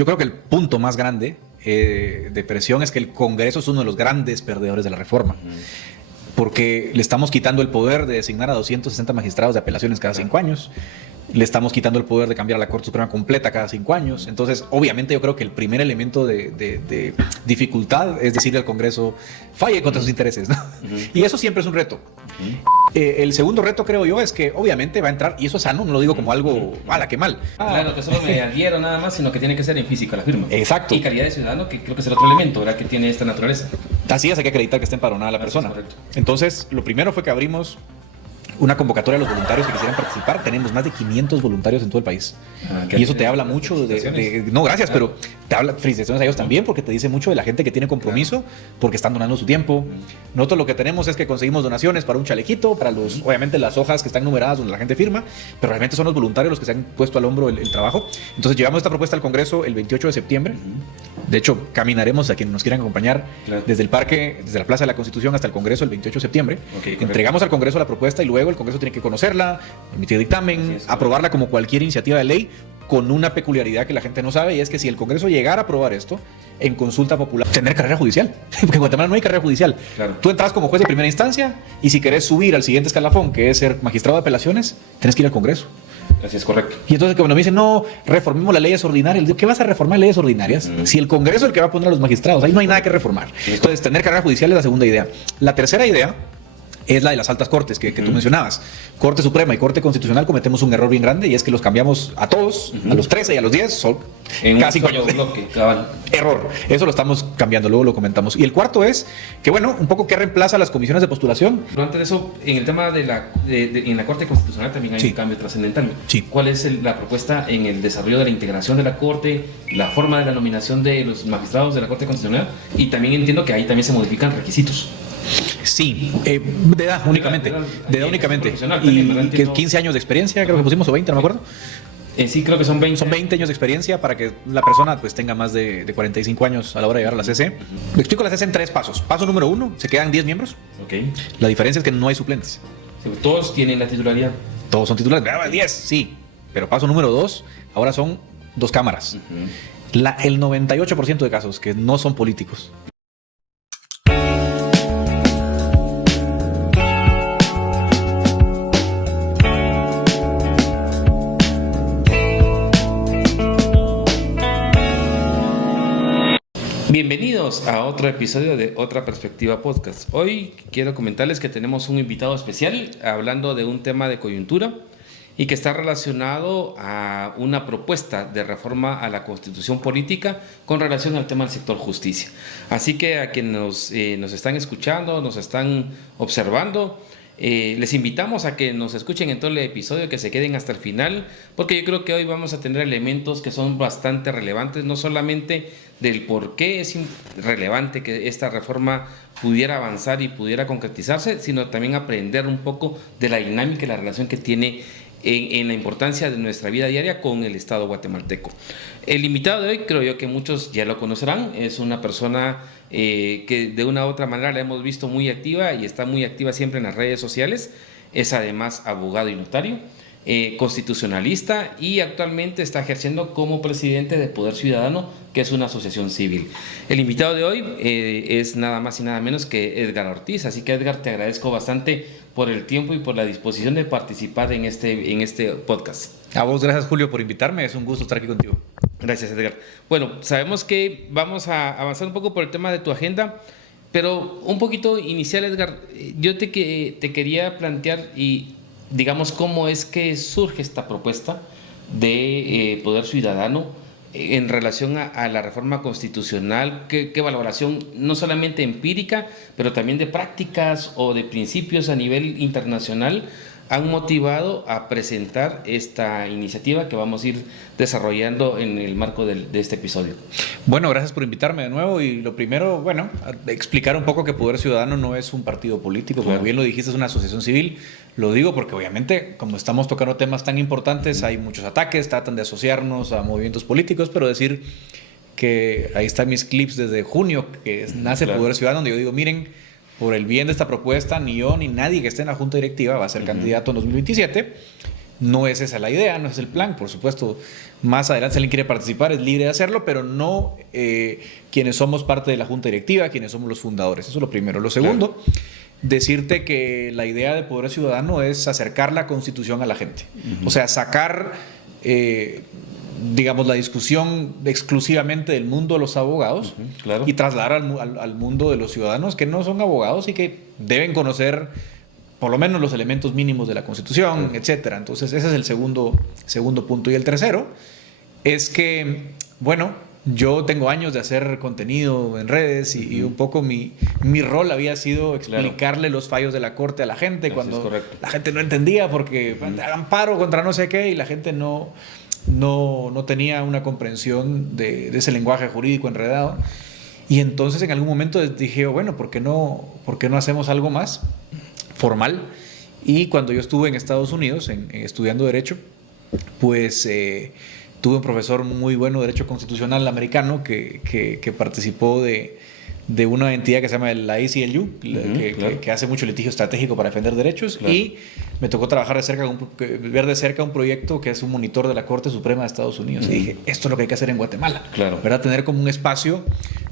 Yo creo que el punto más grande de presión es que el Congreso es uno de los grandes perdedores de la reforma. Porque le estamos quitando el poder de designar a 260 magistrados de apelaciones cada 5 años. Le estamos quitando el poder de cambiar a la Corte Suprema completa cada 5 años. Entonces, obviamente, yo creo que el primer elemento de dificultad es decirle al Congreso, falle contra sus intereses, ¿no? Y eso siempre es un reto. El segundo reto, creo yo, es que obviamente va a entrar, y eso es sano, no lo digo como algo, ¡ala, qué mal! Claro, que solo me adhiero nada más, sino que tiene que ser en físico la firma. Exacto. Y calidad de ciudadano, que creo que es el otro elemento, ¿verdad? Que tiene esta naturaleza. Así es, hay que acreditar que está empadronada la persona. Correcto. Entonces, lo primero fue que abrimos una convocatoria a los voluntarios que quisieran participar. Tenemos más de 500 voluntarios en todo el país. Y eso te habla mucho no, gracias, pero te habla, felicitaciones a ellos también, porque te dice mucho de la gente que tiene compromiso, porque están donando su tiempo. Nosotros lo que tenemos es que conseguimos donaciones para un chalequito, para los, obviamente las hojas que están numeradas donde la gente firma, pero realmente son los voluntarios los que se han puesto al hombro el trabajo. Entonces llevamos esta propuesta al Congreso el 28 de septiembre. De hecho, caminaremos a quienes nos quieran acompañar desde el parque, desde la Plaza de la Constitución hasta el Congreso el 28 de septiembre. Entregamos al Congreso la propuesta y luego el Congreso tiene que conocerla, emitir dictamen, aprobarla como cualquier iniciativa de ley, con una peculiaridad que la gente no sabe, y es que si el Congreso llegara a aprobar esto en consulta popular, tener carrera judicial, porque en Guatemala no hay carrera judicial. Tú entras como juez de primera instancia y si querés subir al siguiente escalafón, que es ser magistrado de apelaciones, tienes que ir al Congreso. Así es, correcto. Y entonces cuando me dicen, no, reformemos las leyes ordinarias, digo, ¿qué vas a reformar leyes ordinarias? Si el Congreso es el que va a poner a los magistrados, ahí no hay nada que reformar. Entonces, tener carrera judicial es la segunda idea. La tercera idea es la de las altas cortes que tú mencionabas. Corte Suprema y Corte Constitucional cometemos un error bien grande, y es que los cambiamos a todos, a los 13 y a los 10, son en casi un solo bloque, cabal. Error. Eso lo estamos cambiando, luego lo comentamos. Y el cuarto es que, bueno, un poco que reemplaza las comisiones de postulación. Pero antes de eso, en el tema de en la Corte Constitucional también hay un cambio trascendental. ¿Cuál es la propuesta en el desarrollo de la integración de la Corte, la forma de la nominación de los magistrados de la Corte Constitucional? Y también entiendo que ahí también se modifican requisitos. Sí, de edad únicamente. De edad únicamente. Y que 15 años de experiencia, creo que pusimos, o 20, no me acuerdo. Sí, creo que son 20. Son 20 años de experiencia para que la persona pues tenga más de 45 años a la hora de llegar a la CC. Le explico la CC en 3 pasos. Paso número 1, se quedan 10 miembros. La diferencia es que no hay suplentes. Todos tienen la titularidad. Todos son titulares. 10, sí. Pero paso número 2, ahora son 2 cámaras. El 98% de casos que no son políticos. Bienvenidos a otro episodio de Otra Perspectiva Podcast. Hoy quiero comentarles que tenemos un invitado especial hablando de un tema de coyuntura y que está relacionado a una propuesta de reforma a la Constitución política con relación al tema del sector justicia. Así que a quienes nos están escuchando, nos están observando, les invitamos a que nos escuchen en todo el episodio, que se queden hasta el final, porque yo creo que hoy vamos a tener elementos que son bastante relevantes, no solamente del por qué es relevante que esta reforma pudiera avanzar y pudiera concretizarse, sino también aprender un poco de la dinámica y la relación que tiene en la importancia de nuestra vida diaria con el Estado guatemalteco. El invitado de hoy, creo yo que muchos ya lo conocerán, es una persona que de una u otra manera la hemos visto muy activa y está muy activa siempre en las redes sociales. Es además abogado y notario, constitucionalista, y actualmente está ejerciendo como presidente de Poder Ciudadano, que es una asociación civil. El invitado de hoy es nada más y nada menos que Edgar Ortiz. Así que, Edgar, te agradezco bastante por el tiempo y por la disposición de participar en este podcast. A vos, gracias, Julio, por invitarme. Es un gusto estar aquí contigo. Gracias, Edgar. Bueno, sabemos que vamos a avanzar un poco por el tema de tu agenda, pero un poquito inicial, Edgar, yo te quería plantear y digamos cómo es que surge esta propuesta de Poder Ciudadano en relación a la reforma constitucional. ¿Qué valoración, no solamente empírica, pero también de prácticas o de principios a nivel internacional, han motivado a presentar esta iniciativa que vamos a ir desarrollando en el marco de este episodio? Bueno, gracias por invitarme de nuevo. Y lo primero, bueno, explicar un poco que Poder Ciudadano no es un partido político, como bien lo dijiste, es una asociación civil. Lo digo porque obviamente, como estamos tocando temas tan importantes, hay muchos ataques, tratan de asociarnos a movimientos políticos, pero decir que ahí están mis clips desde junio, que nace Poder Ciudadano, donde yo digo, miren, por el bien de esta propuesta, ni yo ni nadie que esté en la Junta Directiva va a ser candidato en 2027, No es esa la idea, no es el plan. Por supuesto, más adelante si alguien quiere participar es libre de hacerlo, pero no quienes somos parte de la junta directiva, quienes somos los fundadores. Eso es lo primero. Lo segundo, decirte que la idea de Poder Ciudadano es acercar la Constitución a la gente. O sea, sacar, digamos, la discusión exclusivamente del mundo de los abogados y trasladar al mundo de los ciudadanos que no son abogados y que deben conocer por lo menos los elementos mínimos de la Constitución, etcétera. Entonces, ese es el segundo punto. Y el tercero es que, bueno, yo tengo años de hacer contenido en redes y un poco mi rol había sido explicarle los fallos de la Corte a la gente cuando la gente no entendía porque amparo contra no sé qué y la gente no tenía una comprensión de ese lenguaje jurídico enredado. Y entonces en algún momento dije, bueno, ¿por qué no hacemos algo más formal? Y cuando yo estuve en Estados Unidos estudiando Derecho, pues tuve un profesor muy bueno de Derecho Constitucional americano que participó de una entidad que se llama la ACLU, que hace mucho litigio estratégico para defender derechos, y me tocó trabajar ver de cerca un proyecto que es un monitor de la Corte Suprema de Estados Unidos. Y dije, esto es lo que hay que hacer en Guatemala, ¿verdad? Tener como un espacio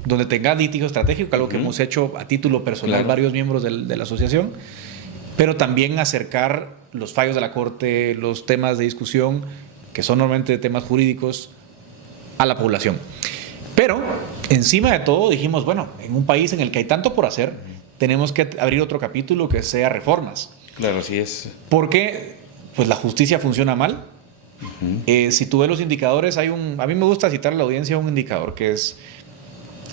donde tenga litigio estratégico, algo que hemos hecho a título personal varios miembros de la asociación, pero también acercar los fallos de la Corte, los temas de discusión, que son normalmente temas jurídicos, a la población. Pero encima de todo dijimos, bueno, en un país en el que hay tanto por hacer, tenemos que abrir otro capítulo que sea reformas. Claro, así es. Porque pues la justicia funciona mal. Si tú ves los indicadores, a mí me gusta citar a la audiencia un indicador que es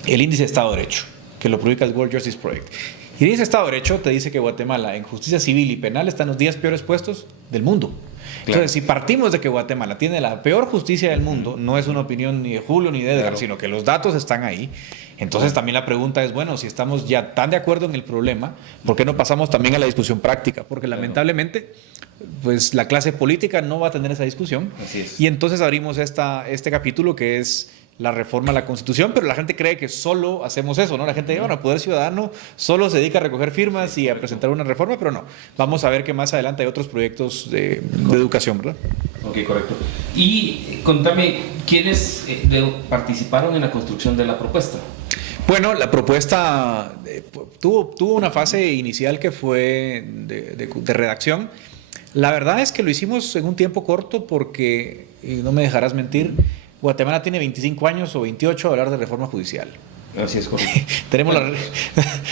el índice de Estado de Derecho, que lo publica el World Justice Project. Y el índice de Estado de Derecho te dice que Guatemala en justicia civil y penal está en los 10 peores puestos del mundo. Entonces, si partimos de que Guatemala tiene la peor justicia del mundo, no es una opinión ni de Julio ni de Edgar, sino que los datos están ahí. Entonces también la pregunta es, bueno, si estamos ya tan de acuerdo en el problema, ¿por qué no pasamos también a la discusión práctica? Porque lamentablemente, pues la clase política no va a tener esa discusión. Así es. Y entonces abrimos este capítulo que es la reforma a la Constitución, pero la gente cree que solo hacemos eso, ¿no? La gente dice, bueno, Poder Ciudadano solo se dedica a recoger firmas y a presentar una reforma, pero no. Vamos a ver que más adelante hay otros proyectos de educación, ¿verdad? Ok, correcto. Y contame, ¿quiénes participaron en la construcción de la propuesta? Bueno, la propuesta tuvo una fase inicial que fue de redacción. La verdad es que lo hicimos en un tiempo corto porque, y no me dejarás mentir, Guatemala tiene 25 años o 28 a hablar de reforma judicial. Así es, correcto. Tenemos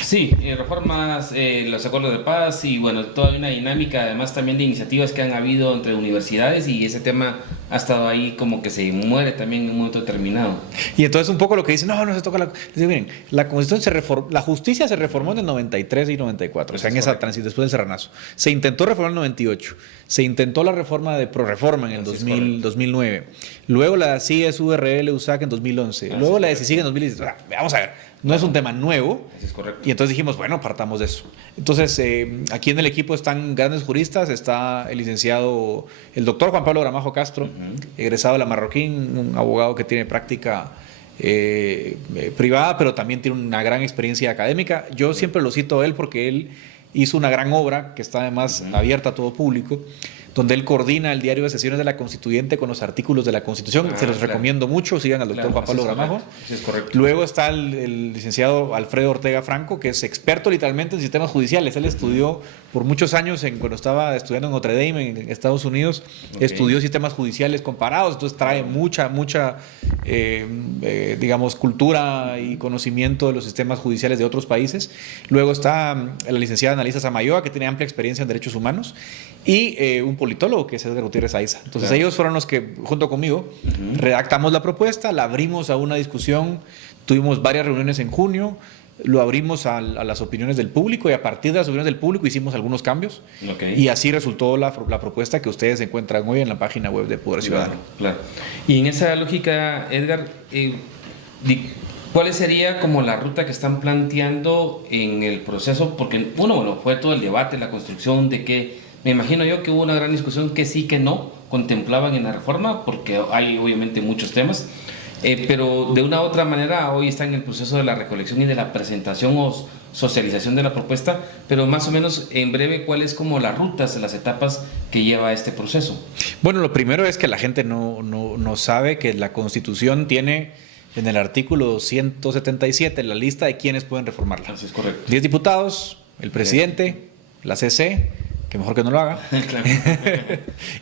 Sí, reformas, los acuerdos de paz y bueno, toda una dinámica, además también de iniciativas que han habido entre universidades y ese tema ha estado ahí como que se muere también en un momento determinado. Y entonces un poco lo que dicen, no se toca la... Miren, la Constitución la justicia se reformó en el 93 y 94, o sea, en esa transición después del Serranazo. Se intentó reformar en el 98, se intentó la reforma de Proreforma en el 2009, luego la CIES-URL USAC en 2011, luego la de CICIG en 2016. Vamos a ver, no es un tema nuevo. Eso es correcto. Y entonces dijimos, bueno, partamos de eso. Entonces, aquí en el equipo están grandes juristas, está el licenciado, el doctor Juan Pablo Gramajo Castro, egresado de la Marroquín, un abogado que tiene práctica privada, pero también tiene una gran experiencia académica. Yo siempre lo cito a él porque él hizo una gran obra que está además abierta a todo público, donde él coordina el diario de sesiones de la Constituyente con los artículos de la Constitución. Se los recomiendo mucho, sigan al doctor Juan Pablo Gramajo. Sí, es correcto. Luego está el licenciado Alfredo Ortega Franco, que es experto literalmente en sistemas judiciales. Él estudió por muchos años, cuando estaba estudiando en Notre Dame, en Estados Unidos, estudió sistemas judiciales comparados, entonces trae mucha digamos, cultura y conocimiento de los sistemas judiciales de otros países. Luego está la licenciada Analisa Samayoa, que tiene amplia experiencia en derechos humanos, y un politólogo que es Edgar Gutiérrez Aiza. Entonces ellos fueron los que, junto conmigo, redactamos la propuesta, la abrimos a una discusión, tuvimos varias reuniones en junio, lo abrimos a las opiniones del público y a partir de las opiniones del público hicimos algunos cambios y así resultó la propuesta que ustedes encuentran hoy en la página web de Poder Ciudadano. Claro. Y en esa lógica, Edgar, ¿cuál sería como la ruta que están planteando en el proceso? Porque bueno, fue todo el debate, la construcción de que me imagino yo que hubo una gran discusión que sí, que no contemplaban en la reforma, porque hay obviamente muchos temas. Pero de una u otra manera hoy está en el proceso de la recolección y de la presentación o socialización de la propuesta, pero más o menos en breve, ¿cuáles como las rutas, las etapas que lleva este proceso? Bueno, lo primero es que la gente no sabe que la Constitución tiene en el artículo 177 la lista de quienes pueden reformarla. Así es correcto. 10 diputados, el presidente, la CC, que mejor que no lo haga, Claro.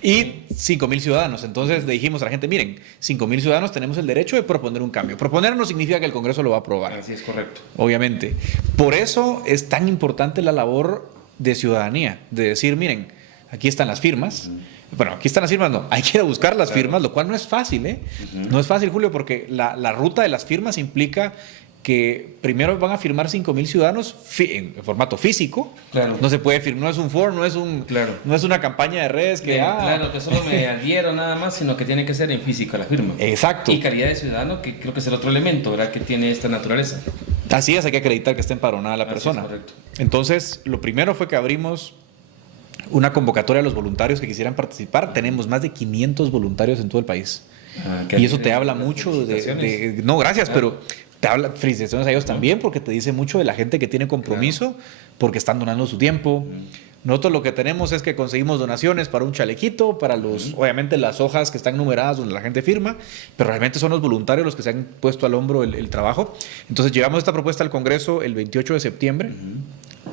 y 5,000 ciudadanos. Entonces le dijimos a la gente, miren, 5,000 ciudadanos tenemos el derecho de proponer un cambio. Proponer no significa que el Congreso lo va a aprobar. Así es correcto. Obviamente. Por eso es tan importante la labor de ciudadanía, de decir, miren, aquí están las firmas. Bueno, aquí están las firmas, no, hay que ir a buscar las firmas, lo cual no es fácil, ¿eh? No es fácil, Julio, porque la ruta de las firmas implica que primero van a firmar 5,000 ciudadanos en formato físico. Claro. No se puede firmar, no es un foro, no es una campaña de redes que... Claro, que solo me adhiero nada más, sino que tiene que ser en físico la firma. Exacto. Y calidad de ciudadano, que creo que es el otro elemento, ¿verdad? Que tiene esta naturaleza. Así es, hay que acreditar que está empadronada la Así persona. es correcto. Entonces, lo primero fue que abrimos una convocatoria a los voluntarios que quisieran participar. Tenemos más de 500 voluntarios en todo el país. Y eso te habla mucho de... No, gracias, pero te habla, felicitaciones a ellos también, porque te dice mucho de la gente que tiene compromiso, porque están donando su tiempo. Nosotros lo que tenemos es que conseguimos donaciones para un chalequito, para obviamente las hojas que están numeradas donde la gente firma, pero realmente son los voluntarios los que se han puesto al hombro el trabajo. Entonces llevamos esta propuesta al Congreso el 28 de septiembre.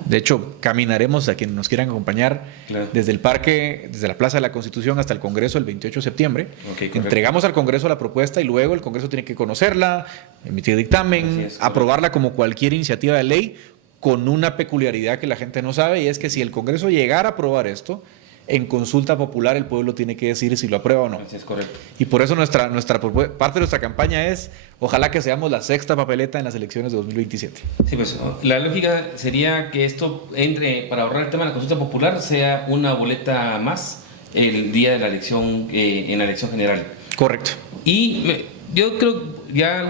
De hecho, caminaremos a quienes nos quieran acompañar desde el parque, desde la Plaza de la Constitución hasta el Congreso el 28 de septiembre. Entregamos al Congreso la propuesta y luego el Congreso tiene que conocerla, emitir dictamen, aprobarla como cualquier iniciativa de ley, con una peculiaridad que la gente no sabe, y es que si el Congreso llegara a aprobar esto, en consulta popular el pueblo tiene que decir si lo aprueba o no. Así es correcto. Y por eso parte de nuestra campaña es, ojalá que seamos la sexta papeleta en las elecciones de 2027. Sí, pues la lógica sería que esto entre, para ahorrar el tema de la consulta popular, sea una boleta más el día de la elección, en la elección general. Correcto. Y yo creo ya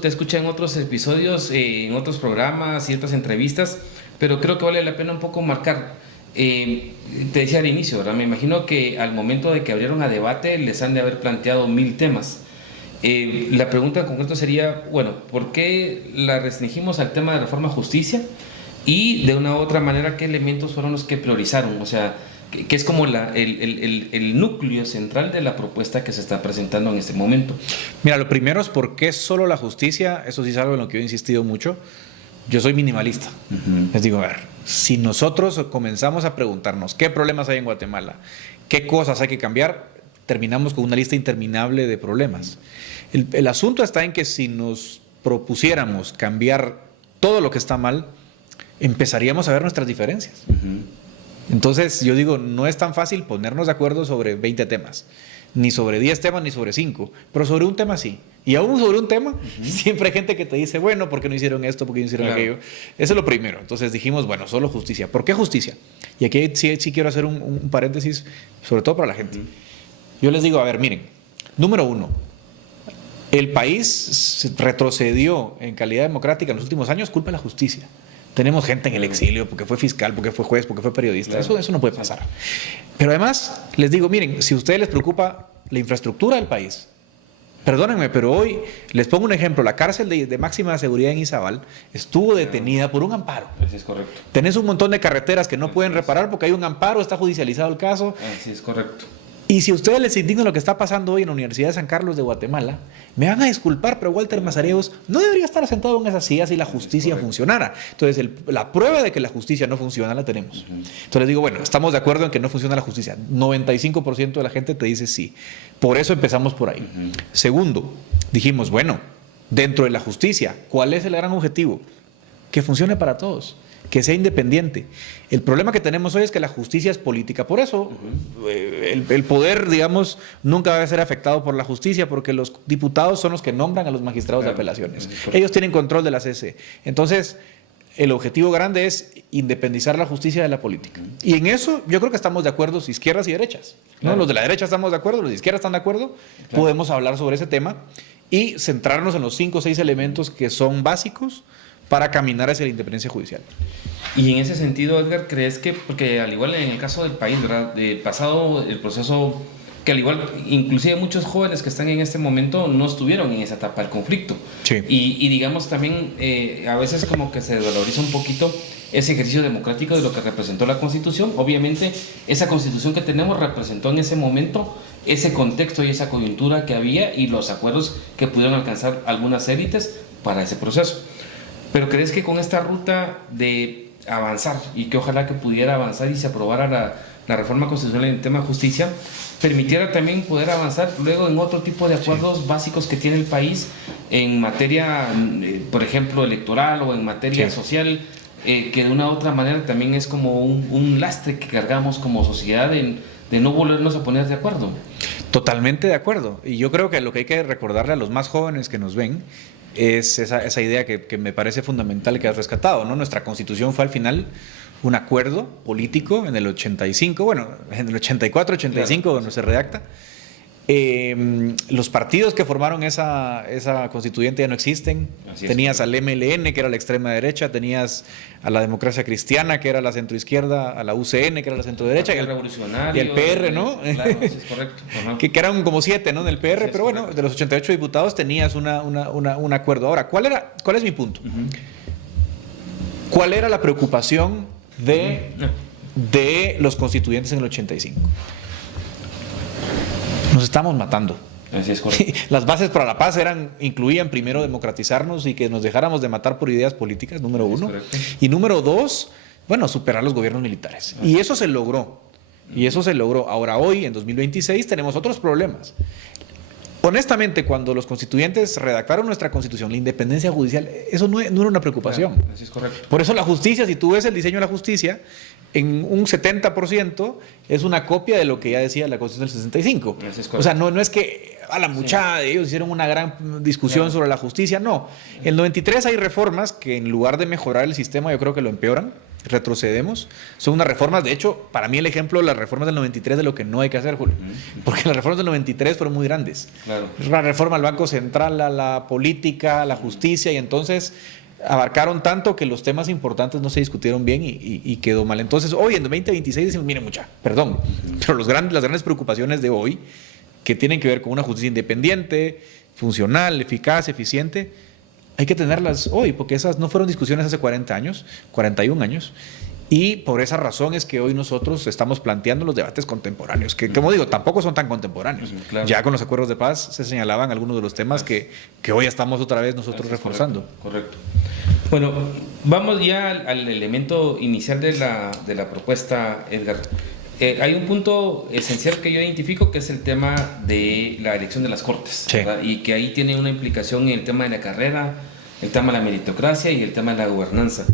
te escuché en otros episodios, en otros programas y otras entrevistas, pero creo que vale la pena un poco marcar. Te decía al inicio, ¿verdad? Me imagino que al momento de que abrieron a debate les han de haber planteado 1000 temas. La pregunta en concreto sería, bueno, ¿por qué la restringimos al tema de reforma justicia? Y de una u otra manera, ¿qué elementos fueron los que priorizaron? O sea, que es como el núcleo central de la propuesta que se está presentando en este momento. Mira, lo primero es por qué solo la justicia. Eso sí es algo en lo que yo he insistido mucho. Yo soy minimalista. Les digo, a ver, si nosotros comenzamos a preguntarnos qué problemas hay en Guatemala, qué cosas hay que cambiar, terminamos con una lista interminable de problemas. El asunto está en que si nos propusiéramos cambiar todo lo que está mal, empezaríamos a ver nuestras diferencias. Entonces, yo digo, no es tan fácil ponernos de acuerdo sobre 20 temas, ni sobre 10 temas, ni sobre 5, pero sobre un tema sí. Y aún sobre un tema, siempre hay gente que te dice, bueno, ¿por qué no hicieron esto? ¿Por qué no hicieron aquello? Eso es lo primero. Entonces dijimos, bueno, solo justicia. ¿Por qué justicia? Y aquí sí quiero hacer un paréntesis, sobre todo para la gente. Yo les digo, a ver, miren, número 1, el país retrocedió en calidad democrática en los últimos años culpa de la justicia. Tenemos gente en el exilio porque fue fiscal, porque fue juez, porque fue periodista. Eso no puede pasar. Pero además, les digo, miren, si a ustedes les preocupa la infraestructura del país, perdónenme, pero hoy les pongo un ejemplo. La cárcel de máxima seguridad en Izabal estuvo detenida por un amparo. Así es correcto. Tenés un montón de carreteras que no pueden reparar porque hay un amparo, está judicializado el caso. Así es correcto. Y si a ustedes les indigna lo que está pasando hoy en la Universidad de San Carlos de Guatemala, me van a disculpar, pero Walter Mazareos no debería estar sentado en esas sillas si la justicia funcionara. Entonces, la prueba de que la justicia no funciona la tenemos. Entonces les digo, bueno, estamos de acuerdo en que no funciona la justicia. 95% de la gente te dice sí. Por eso empezamos por ahí. Segundo, dijimos, bueno, dentro de la justicia, ¿cuál es el gran objetivo? Que funcione para todos, que sea independiente. El problema que tenemos hoy es que la justicia es política. Por eso el poder, digamos, nunca va a ser afectado por la justicia, porque los diputados son los que nombran a los magistrados de apelaciones. Ellos tienen control de la CC. Entonces, el objetivo grande es independizar la justicia de la política. Y en eso yo creo que estamos de acuerdo, izquierdas y derechas, ¿no? Los de la derecha estamos de acuerdo, los de izquierda están de acuerdo. Podemos hablar sobre ese tema y centrarnos en los 5 o 6 elementos que son básicos para caminar hacia la independencia judicial. Y en ese sentido, Edgar, ¿crees que, porque al igual en el caso del país, ¿verdad? Pasado el proceso que al igual, inclusive muchos jóvenes que están en este momento no estuvieron en esa etapa del conflicto. Sí. Y digamos también, a veces como que se desvaloriza un poquito ese ejercicio democrático de lo que representó la Constitución. Obviamente, esa Constitución que tenemos representó en ese momento ese contexto y esa coyuntura que había y los acuerdos que pudieron alcanzar algunas élites para ese proceso. Pero ¿crees que con esta ruta de avanzar, y que ojalá que pudiera avanzar y se aprobara la reforma constitucional en el tema de justicia, permitiera también poder avanzar luego en otro tipo de acuerdos básicos que tiene el país en materia, por ejemplo, electoral o en materia social, que de una u otra manera también es como un lastre que cargamos como sociedad de no volvernos a poner de acuerdo? Totalmente de acuerdo. Y yo creo que lo que hay que recordarle a los más jóvenes que nos ven es esa idea que me parece fundamental que has rescatado, ¿no? Nuestra Constitución fue al final un acuerdo político en el 85, bueno, en el 84, 85, claro, cuando se redacta. Los partidos que formaron esa constituyente ya no existen. Tenías al MLN, que era la extrema derecha, tenías a la Democracia Cristiana, que era la centroizquierda, a la UCN, que era la centroderecha, y el PR, ¿no? Claro, sí, es correcto. que eran como 7, ¿no? En el PR, sí, pero bueno, correcto. De los 88 diputados tenías un acuerdo. Ahora, ¿cuál es mi punto? ¿Cuál era la preocupación de los constituyentes en el 85? Nos estamos matando. Así es, correcto. Las bases para la paz incluían primero democratizarnos y que nos dejáramos de matar por ideas políticas, número uno. Y número dos, bueno, superar los gobiernos militares. Y eso se logró. Ahora, hoy, en 2026, tenemos otros problemas. Honestamente, cuando los constituyentes redactaron nuestra Constitución, la independencia judicial, eso no era una preocupación. Claro, así es correcto. Por eso la justicia, si tú ves el diseño de la justicia, en un 70% es una copia de lo que ya decía la Constitución del 65. Así es correcto. O sea, no es que a la muchacha ellos hicieron una gran discusión sobre la justicia, no. En el 93 hay reformas que en lugar de mejorar el sistema, yo creo que lo empeoran. Retrocedemos, son unas reformas, de hecho, para mí el ejemplo de las reformas del 93 de lo que no hay que hacer, Julio, porque las reformas del 93 fueron muy grandes. Claro. La reforma al Banco Central, a la política, a la justicia, y entonces abarcaron tanto que los temas importantes no se discutieron bien y quedó mal. Entonces, hoy en 2026 decimos, miren pero las grandes preocupaciones de hoy, que tienen que ver con una justicia independiente, funcional, eficaz, eficiente, hay que tenerlas hoy, porque esas no fueron discusiones hace 40 años, 41 años, y por esa razón es que hoy nosotros estamos planteando los debates contemporáneos, que como digo, tampoco son tan contemporáneos. Claro. Ya con los acuerdos de paz se señalaban algunos de los temas que hoy estamos otra vez nosotros reforzando. Correcto. Bueno, vamos ya al elemento inicial de la propuesta, Edgar. Hay un punto esencial que yo identifico, que es el tema de la elección de las Cortes, sí, y que ahí tiene una implicación en el tema de la carrera, el tema de la meritocracia y el tema de la gobernanza.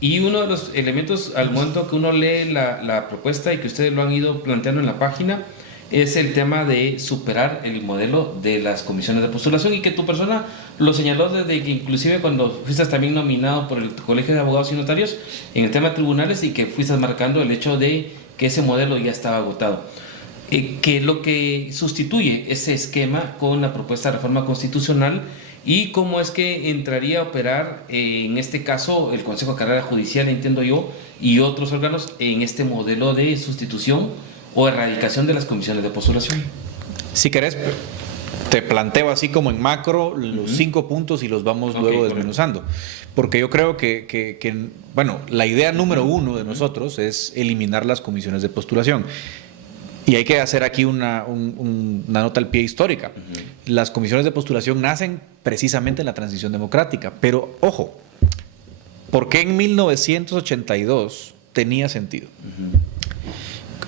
Y uno de los elementos, al momento que uno lee la propuesta y que ustedes lo han ido planteando en la página, es el tema de superar el modelo de las comisiones de postulación, y que tu persona lo señaló desde que inclusive cuando fuiste también nominado por el Colegio de Abogados y Notarios en el tema de tribunales, y que fuiste marcando el hecho de que ese modelo ya estaba agotado. Que lo que sustituye ese esquema con la propuesta de reforma constitucional, y cómo es que entraría a operar en este caso el Consejo de Carrera Judicial, entiendo yo, y otros órganos en este modelo de sustitución o erradicación de las comisiones de postulación. Si querés, te planteo así como en macro los 5 puntos y los vamos luego desmenuzando. Porque yo creo que bueno, la idea número 1 de nosotros es eliminar las comisiones de postulación. Y hay que hacer aquí una nota al pie histórica. Las comisiones de postulación nacen precisamente en la transición democrática. Pero, ojo, ¿por qué en 1982 tenía sentido?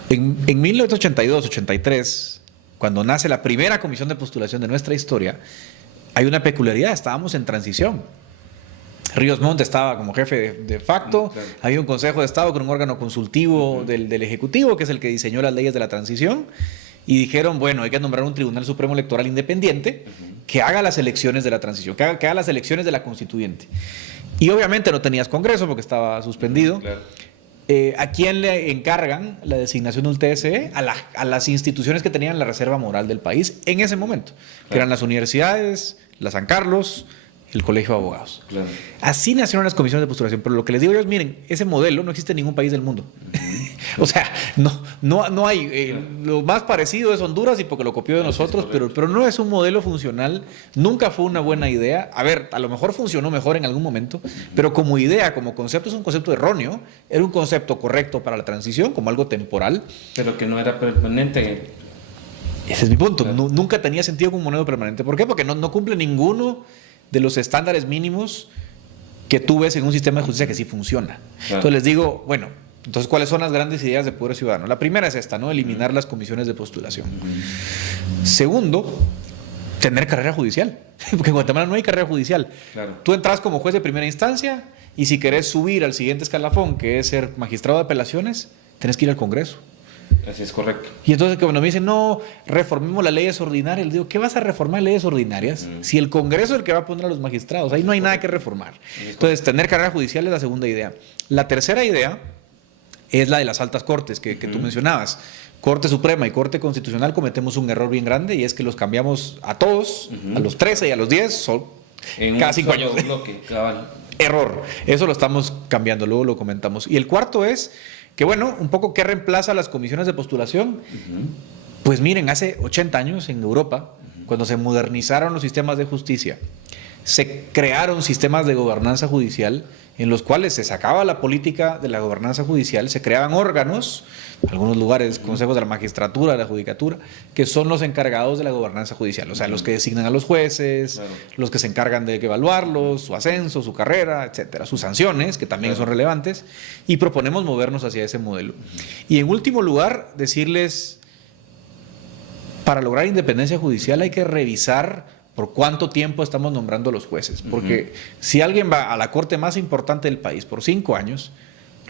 En 1982-83, cuando nace la primera comisión de postulación de nuestra historia, hay una peculiaridad: estábamos en transición. Ríos Montt estaba como jefe de facto, claro. Había un Consejo de Estado con un órgano consultivo del Ejecutivo, que es el que diseñó las leyes de la transición, y dijeron, bueno, hay que nombrar un Tribunal Supremo Electoral independiente que haga las elecciones de la transición, que haga las elecciones de la constituyente. Y obviamente no tenías Congreso porque estaba suspendido. Claro. ¿A quién le encargan la designación de un TSE? A las instituciones que tenían la reserva moral del país en ese momento, claro, que eran las universidades, la San Carlos, el Colegio de Abogados. Claro. Así nacieron las comisiones de postulación. Pero lo que les digo yo es, miren, ese modelo no existe en ningún país del mundo. O sea, no hay. Lo más parecido es Honduras y porque lo copió de nosotros, pero no es un modelo funcional. Nunca fue una buena idea. A ver, a lo mejor funcionó mejor en algún momento, pero como idea, como concepto, es un concepto erróneo. Era un concepto correcto para la transición, como algo temporal. Pero que no era permanente. Ese es mi punto. Claro. Nunca tenía sentido como modelo permanente. ¿Por qué? Porque no cumple ninguno de los estándares mínimos que tú ves en un sistema de justicia que sí funciona. Claro. Entonces les digo, bueno, entonces ¿cuáles son las grandes ideas de Poder Ciudadano? La primera es esta, ¿no? Eliminar las comisiones de postulación. Segundo, tener carrera judicial. Porque en Guatemala no hay carrera judicial. Claro. Tú entras como juez de primera instancia y si querés subir al siguiente escalafón, que es ser magistrado de apelaciones, tenés que ir al Congreso. Así es correcto. Y entonces cuando me dicen, no, reformemos las leyes ordinarias, les digo, ¿qué vas a reformar leyes ordinarias? Si el Congreso es el que va a poner a los magistrados, ahí no hay nada que reformar. Entonces, tener carrera judicial es la segunda idea. La tercera idea es la de las altas cortes que tú mencionabas. Corte Suprema y Corte Constitucional cometemos un error bien grande y es que los cambiamos a todos, a los 13 y a los 10, son cada 5 años. Bloque, Error. Eso lo estamos cambiando, luego lo comentamos. Y el cuarto es que, bueno, un poco, ¿qué reemplaza las comisiones de postulación? Pues miren, hace 80 años en Europa, cuando se modernizaron los sistemas de justicia, se crearon sistemas de gobernanza judicial en los cuales se sacaba la política de la gobernanza judicial, se creaban órganos, en algunos lugares consejos de la magistratura, de la judicatura, que son los encargados de la gobernanza judicial, o sea, los que designan a los jueces, los que se encargan de evaluarlos, su ascenso, su carrera, etcétera, sus sanciones, que también son relevantes, y proponemos movernos hacia ese modelo. Y en último lugar, decirles, para lograr independencia judicial hay que revisar por cuánto tiempo estamos nombrando a los jueces. Porque si alguien va a la corte más importante del país por 5 años,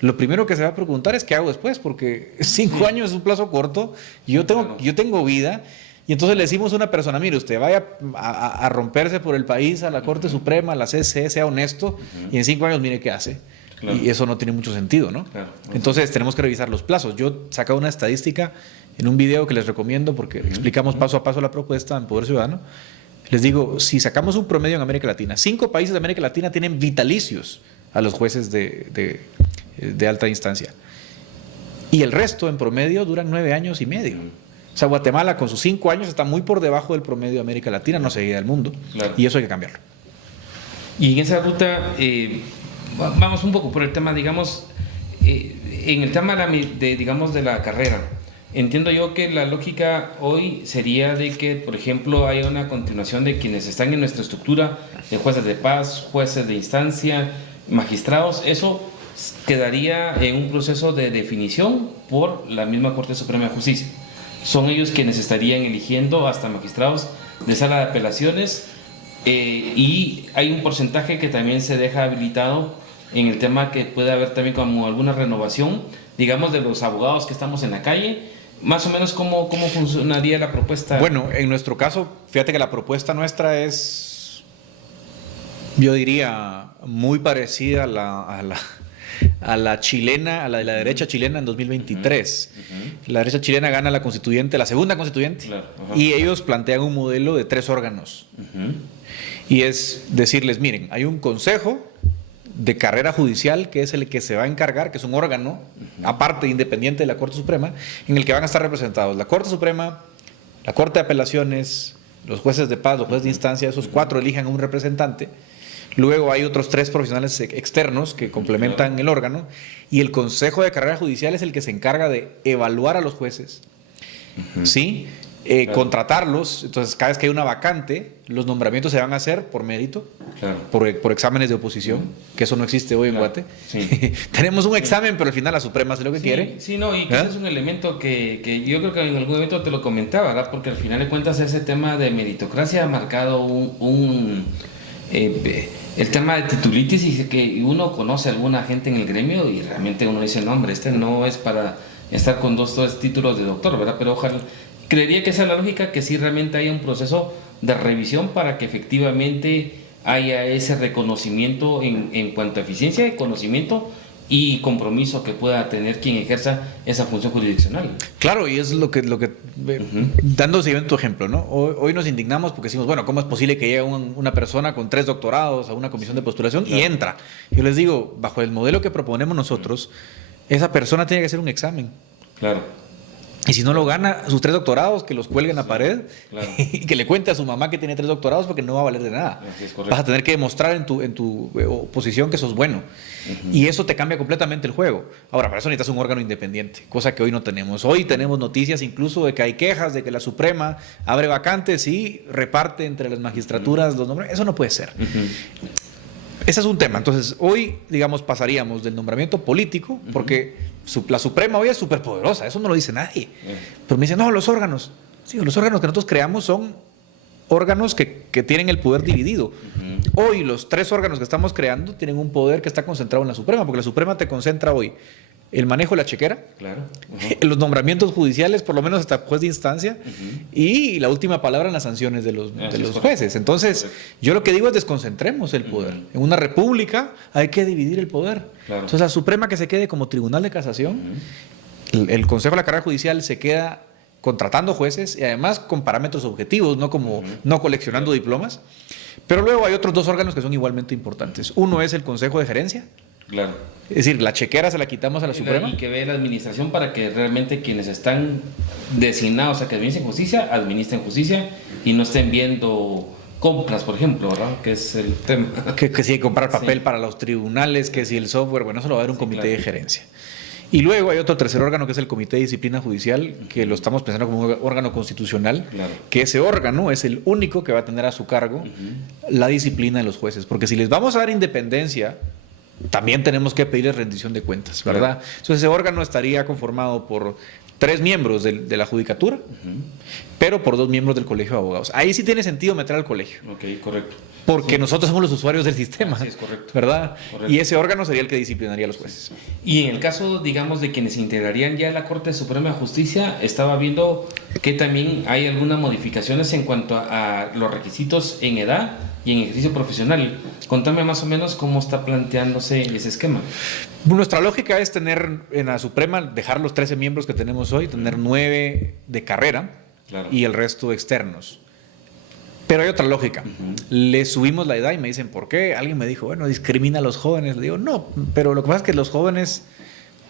lo primero que se va a preguntar es qué hago después, porque 5 años es un plazo corto, yo tengo vida, y entonces le decimos a una persona, mire, usted vaya a romperse por el país, a la Corte Suprema, a la CC, sea honesto, y en 5 años mire qué hace. Claro. Y eso no tiene mucho sentido, ¿no? Claro. Entonces tenemos que revisar los plazos. Yo sacaba una estadística en un video que les recomiendo porque explicamos paso a paso la propuesta en Poder Ciudadano. Les digo, si sacamos un promedio en América Latina, 5 países de América Latina tienen vitalicios a los jueces de alta instancia. Y el resto, en promedio, duran 9 años y medio. O sea, Guatemala, con sus 5 años, está muy por debajo del promedio de América Latina, no seguida del mundo. Claro. Y eso hay que cambiarlo. Y en esa ruta, vamos un poco por el tema, digamos, en el tema de la carrera. Entiendo yo que la lógica hoy sería de que, por ejemplo, haya una continuación de quienes están en nuestra estructura de jueces de paz, jueces de instancia, magistrados. Eso quedaría en un proceso de definición por la misma Corte Suprema de Justicia. Son ellos quienes estarían eligiendo hasta magistrados de sala de apelaciones y hay un porcentaje que también se deja habilitado en el tema que puede haber también como alguna renovación, digamos, de los abogados que estamos en la calle. Más o menos, ¿cómo funcionaría la propuesta? Bueno, en nuestro caso, fíjate que la propuesta nuestra es, yo diría, muy parecida a la chilena, a la de la derecha chilena en 2023. La derecha chilena gana la constituyente, la segunda constituyente, y ellos plantean un modelo de 3 órganos. Y es decirles, miren, hay un consejo de carrera judicial, que es el que se va a encargar, que es un órgano, aparte, independiente de la Corte Suprema, en el que van a estar representados la Corte Suprema, la Corte de Apelaciones, los jueces de paz, los jueces de instancia, esos 4 eligen a un representante. Luego hay otros 3 profesionales externos que complementan el órgano, y el Consejo de Carrera Judicial es el que se encarga de evaluar a los jueces, ¿sí? Contratarlos. Entonces, cada vez que hay una vacante, los nombramientos se van a hacer por mérito, por exámenes de oposición, que eso no existe hoy en Guate. Tenemos un examen, pero al final la Suprema hace lo que quiere. Sí, no, y que ese es un elemento que yo creo que en algún momento te lo comentaba, ¿verdad? Porque al final de cuentas ese tema de meritocracia ha marcado el tema de titulitis, y que uno conoce a alguna gente en el gremio y realmente uno dice, no, hombre, este no es para estar con 2 títulos de doctor, ¿verdad? Pero ojalá, creería que esa es la lógica, que sí realmente haya un proceso de revisión para que efectivamente haya ese reconocimiento en cuanto a eficiencia de conocimiento y compromiso que pueda tener quien ejerza esa función jurisdiccional. Claro, y es lo que dando seguimiento a tu ejemplo, ¿no? Hoy nos indignamos porque decimos, bueno, ¿cómo es posible que llegue una persona con 3 doctorados a una comisión de postulación y entra? Yo les digo, bajo el modelo que proponemos nosotros, esa persona tiene que hacer un examen. Claro. Y si no lo gana, sus 3 doctorados, que los cuelguen a la pared, claro. Y que le cuente a su mamá que tiene 3 doctorados, porque no va a valer de nada. Vas a tener que demostrar en tu posición que sos bueno. Y eso te cambia completamente el juego. Ahora, para eso necesitas un órgano independiente, cosa que hoy no tenemos. Hoy tenemos noticias incluso de que hay quejas de que la Suprema abre vacantes y reparte entre las magistraturas los nombres. Eso no puede ser. Ese es un tema. Entonces, hoy, digamos, pasaríamos del nombramiento político, porque la Suprema hoy es súper poderosa, eso no lo dice nadie. Pero me dicen, no, los órganos. Sí, los órganos que nosotros creamos son órganos que tienen el poder dividido. Hoy los 3 órganos que estamos creando tienen un poder que está concentrado en la Suprema, porque la Suprema te concentra hoy el manejo de la chequera, claro. Los nombramientos judiciales, por lo menos hasta juez de instancia, y la última palabra en las sanciones de los jueces. Entonces, yo lo que digo es desconcentremos el poder. En una república hay que dividir el poder. Claro. Entonces, la Suprema que se quede como tribunal de casación, el Consejo de la Carrera Judicial se queda contratando jueces y además con parámetros objetivos, no coleccionando diplomas. Pero luego hay otros 2 órganos que son igualmente importantes. Uno es el Consejo de Gerencia. Claro. Es decir, la chequera se la quitamos a la Suprema. Y que ve la administración para que realmente quienes están designados a que administren justicia y no estén viendo compras, por ejemplo, ¿verdad? Que es el tema. Que si hay que comprar papel para los tribunales, que si el software, bueno, eso lo va a ver un comité de gerencia. Y luego hay otro tercer órgano que es el Comité de Disciplina Judicial, que lo estamos pensando como un órgano constitucional, que ese órgano es el único que va a tener a su cargo la disciplina de los jueces. Porque si les vamos a dar independencia, también tenemos que pedirles rendición de cuentas, ¿verdad? Entonces ese órgano estaría conformado por 3 miembros de la judicatura, pero por 2 miembros del colegio de abogados. Ahí sí tiene sentido meter al colegio. Ok, correcto. Porque nosotros somos los usuarios del sistema. Sí, es correcto. ¿Verdad? Correcto. Y ese órgano sería el que disciplinaría a los jueces. Y en el caso, digamos, de quienes se integrarían ya a la Corte Suprema de Justicia, estaba viendo que también hay algunas modificaciones en cuanto a los requisitos en edad y en ejercicio profesional. Contame más o menos cómo está planteándose ese esquema. Nuestra lógica es tener en la Suprema, dejar los 13 miembros que tenemos hoy, tener 9 de carrera y el resto externos. Pero hay otra lógica. Le subimos la edad y me dicen, ¿por qué? Alguien me dijo, bueno, discrimina a los jóvenes. Le digo, no, pero lo que pasa es que los jóvenes,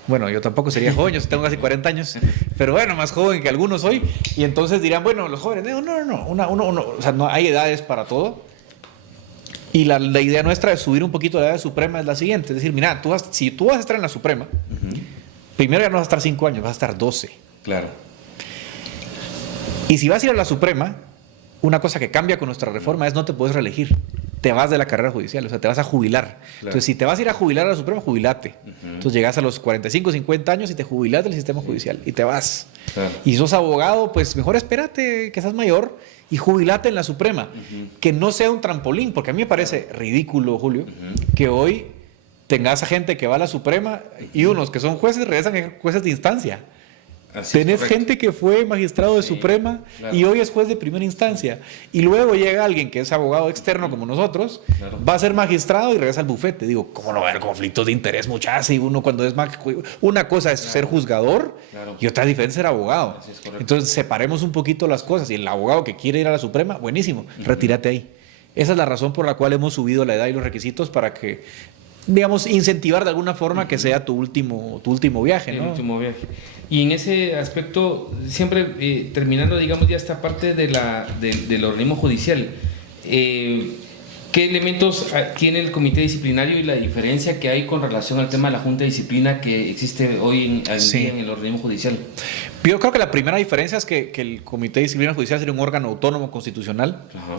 bueno, yo tampoco sería joven, yo tengo casi 40 años, pero bueno, más joven que algunos hoy. Y entonces dirán, bueno, los jóvenes, no, o sea, no hay edades para todo. Y la idea nuestra de subir un poquito la edad de Suprema es la siguiente, es decir, mira, si tú vas a estar en la Suprema, primero ya no vas a estar 5 años, vas a estar 12. Claro. Y si vas a ir a la Suprema, una cosa que cambia con nuestra reforma es no te puedes reelegir, te vas de la carrera judicial, o sea, te vas a jubilar. Claro. Entonces, si te vas a ir a jubilar a la Suprema, jubilate. Entonces, llegas a los 45, 50 años y te jubilas del sistema judicial y te vas. Claro. Y sos abogado, pues mejor espérate que seas mayor y jubilate en la Suprema. Que no sea un trampolín, porque a mí me parece ridículo, Julio, que hoy tengas a gente que va a la Suprema y unos que son jueces regresan a jueces de instancia. Tenés gente que fue magistrado de Suprema y hoy es juez de primera instancia. Y luego llega alguien que es abogado externo como nosotros, va a ser magistrado y regresa al bufete. Digo, ¿cómo no va a haber conflictos de interés, muchachos? Y uno cuando es una cosa es ser juzgador y otra diferente es ser abogado. Entonces separemos un poquito las cosas. Y el abogado que quiere ir a la Suprema, buenísimo, retírate ahí. Esa es la razón por la cual hemos subido la edad y los requisitos para que, digamos, incentivar de alguna forma que sea tu último viaje, ¿no? El último viaje. Y en ese aspecto, siempre terminando, digamos, ya esta parte del organismo judicial, ¿qué elementos tiene el comité disciplinario y la diferencia que hay con relación al tema de la Junta de Disciplina que existe hoy en el organismo judicial? Yo creo que la primera diferencia es que el comité de disciplina judicial sería un órgano autónomo constitucional. Ajá.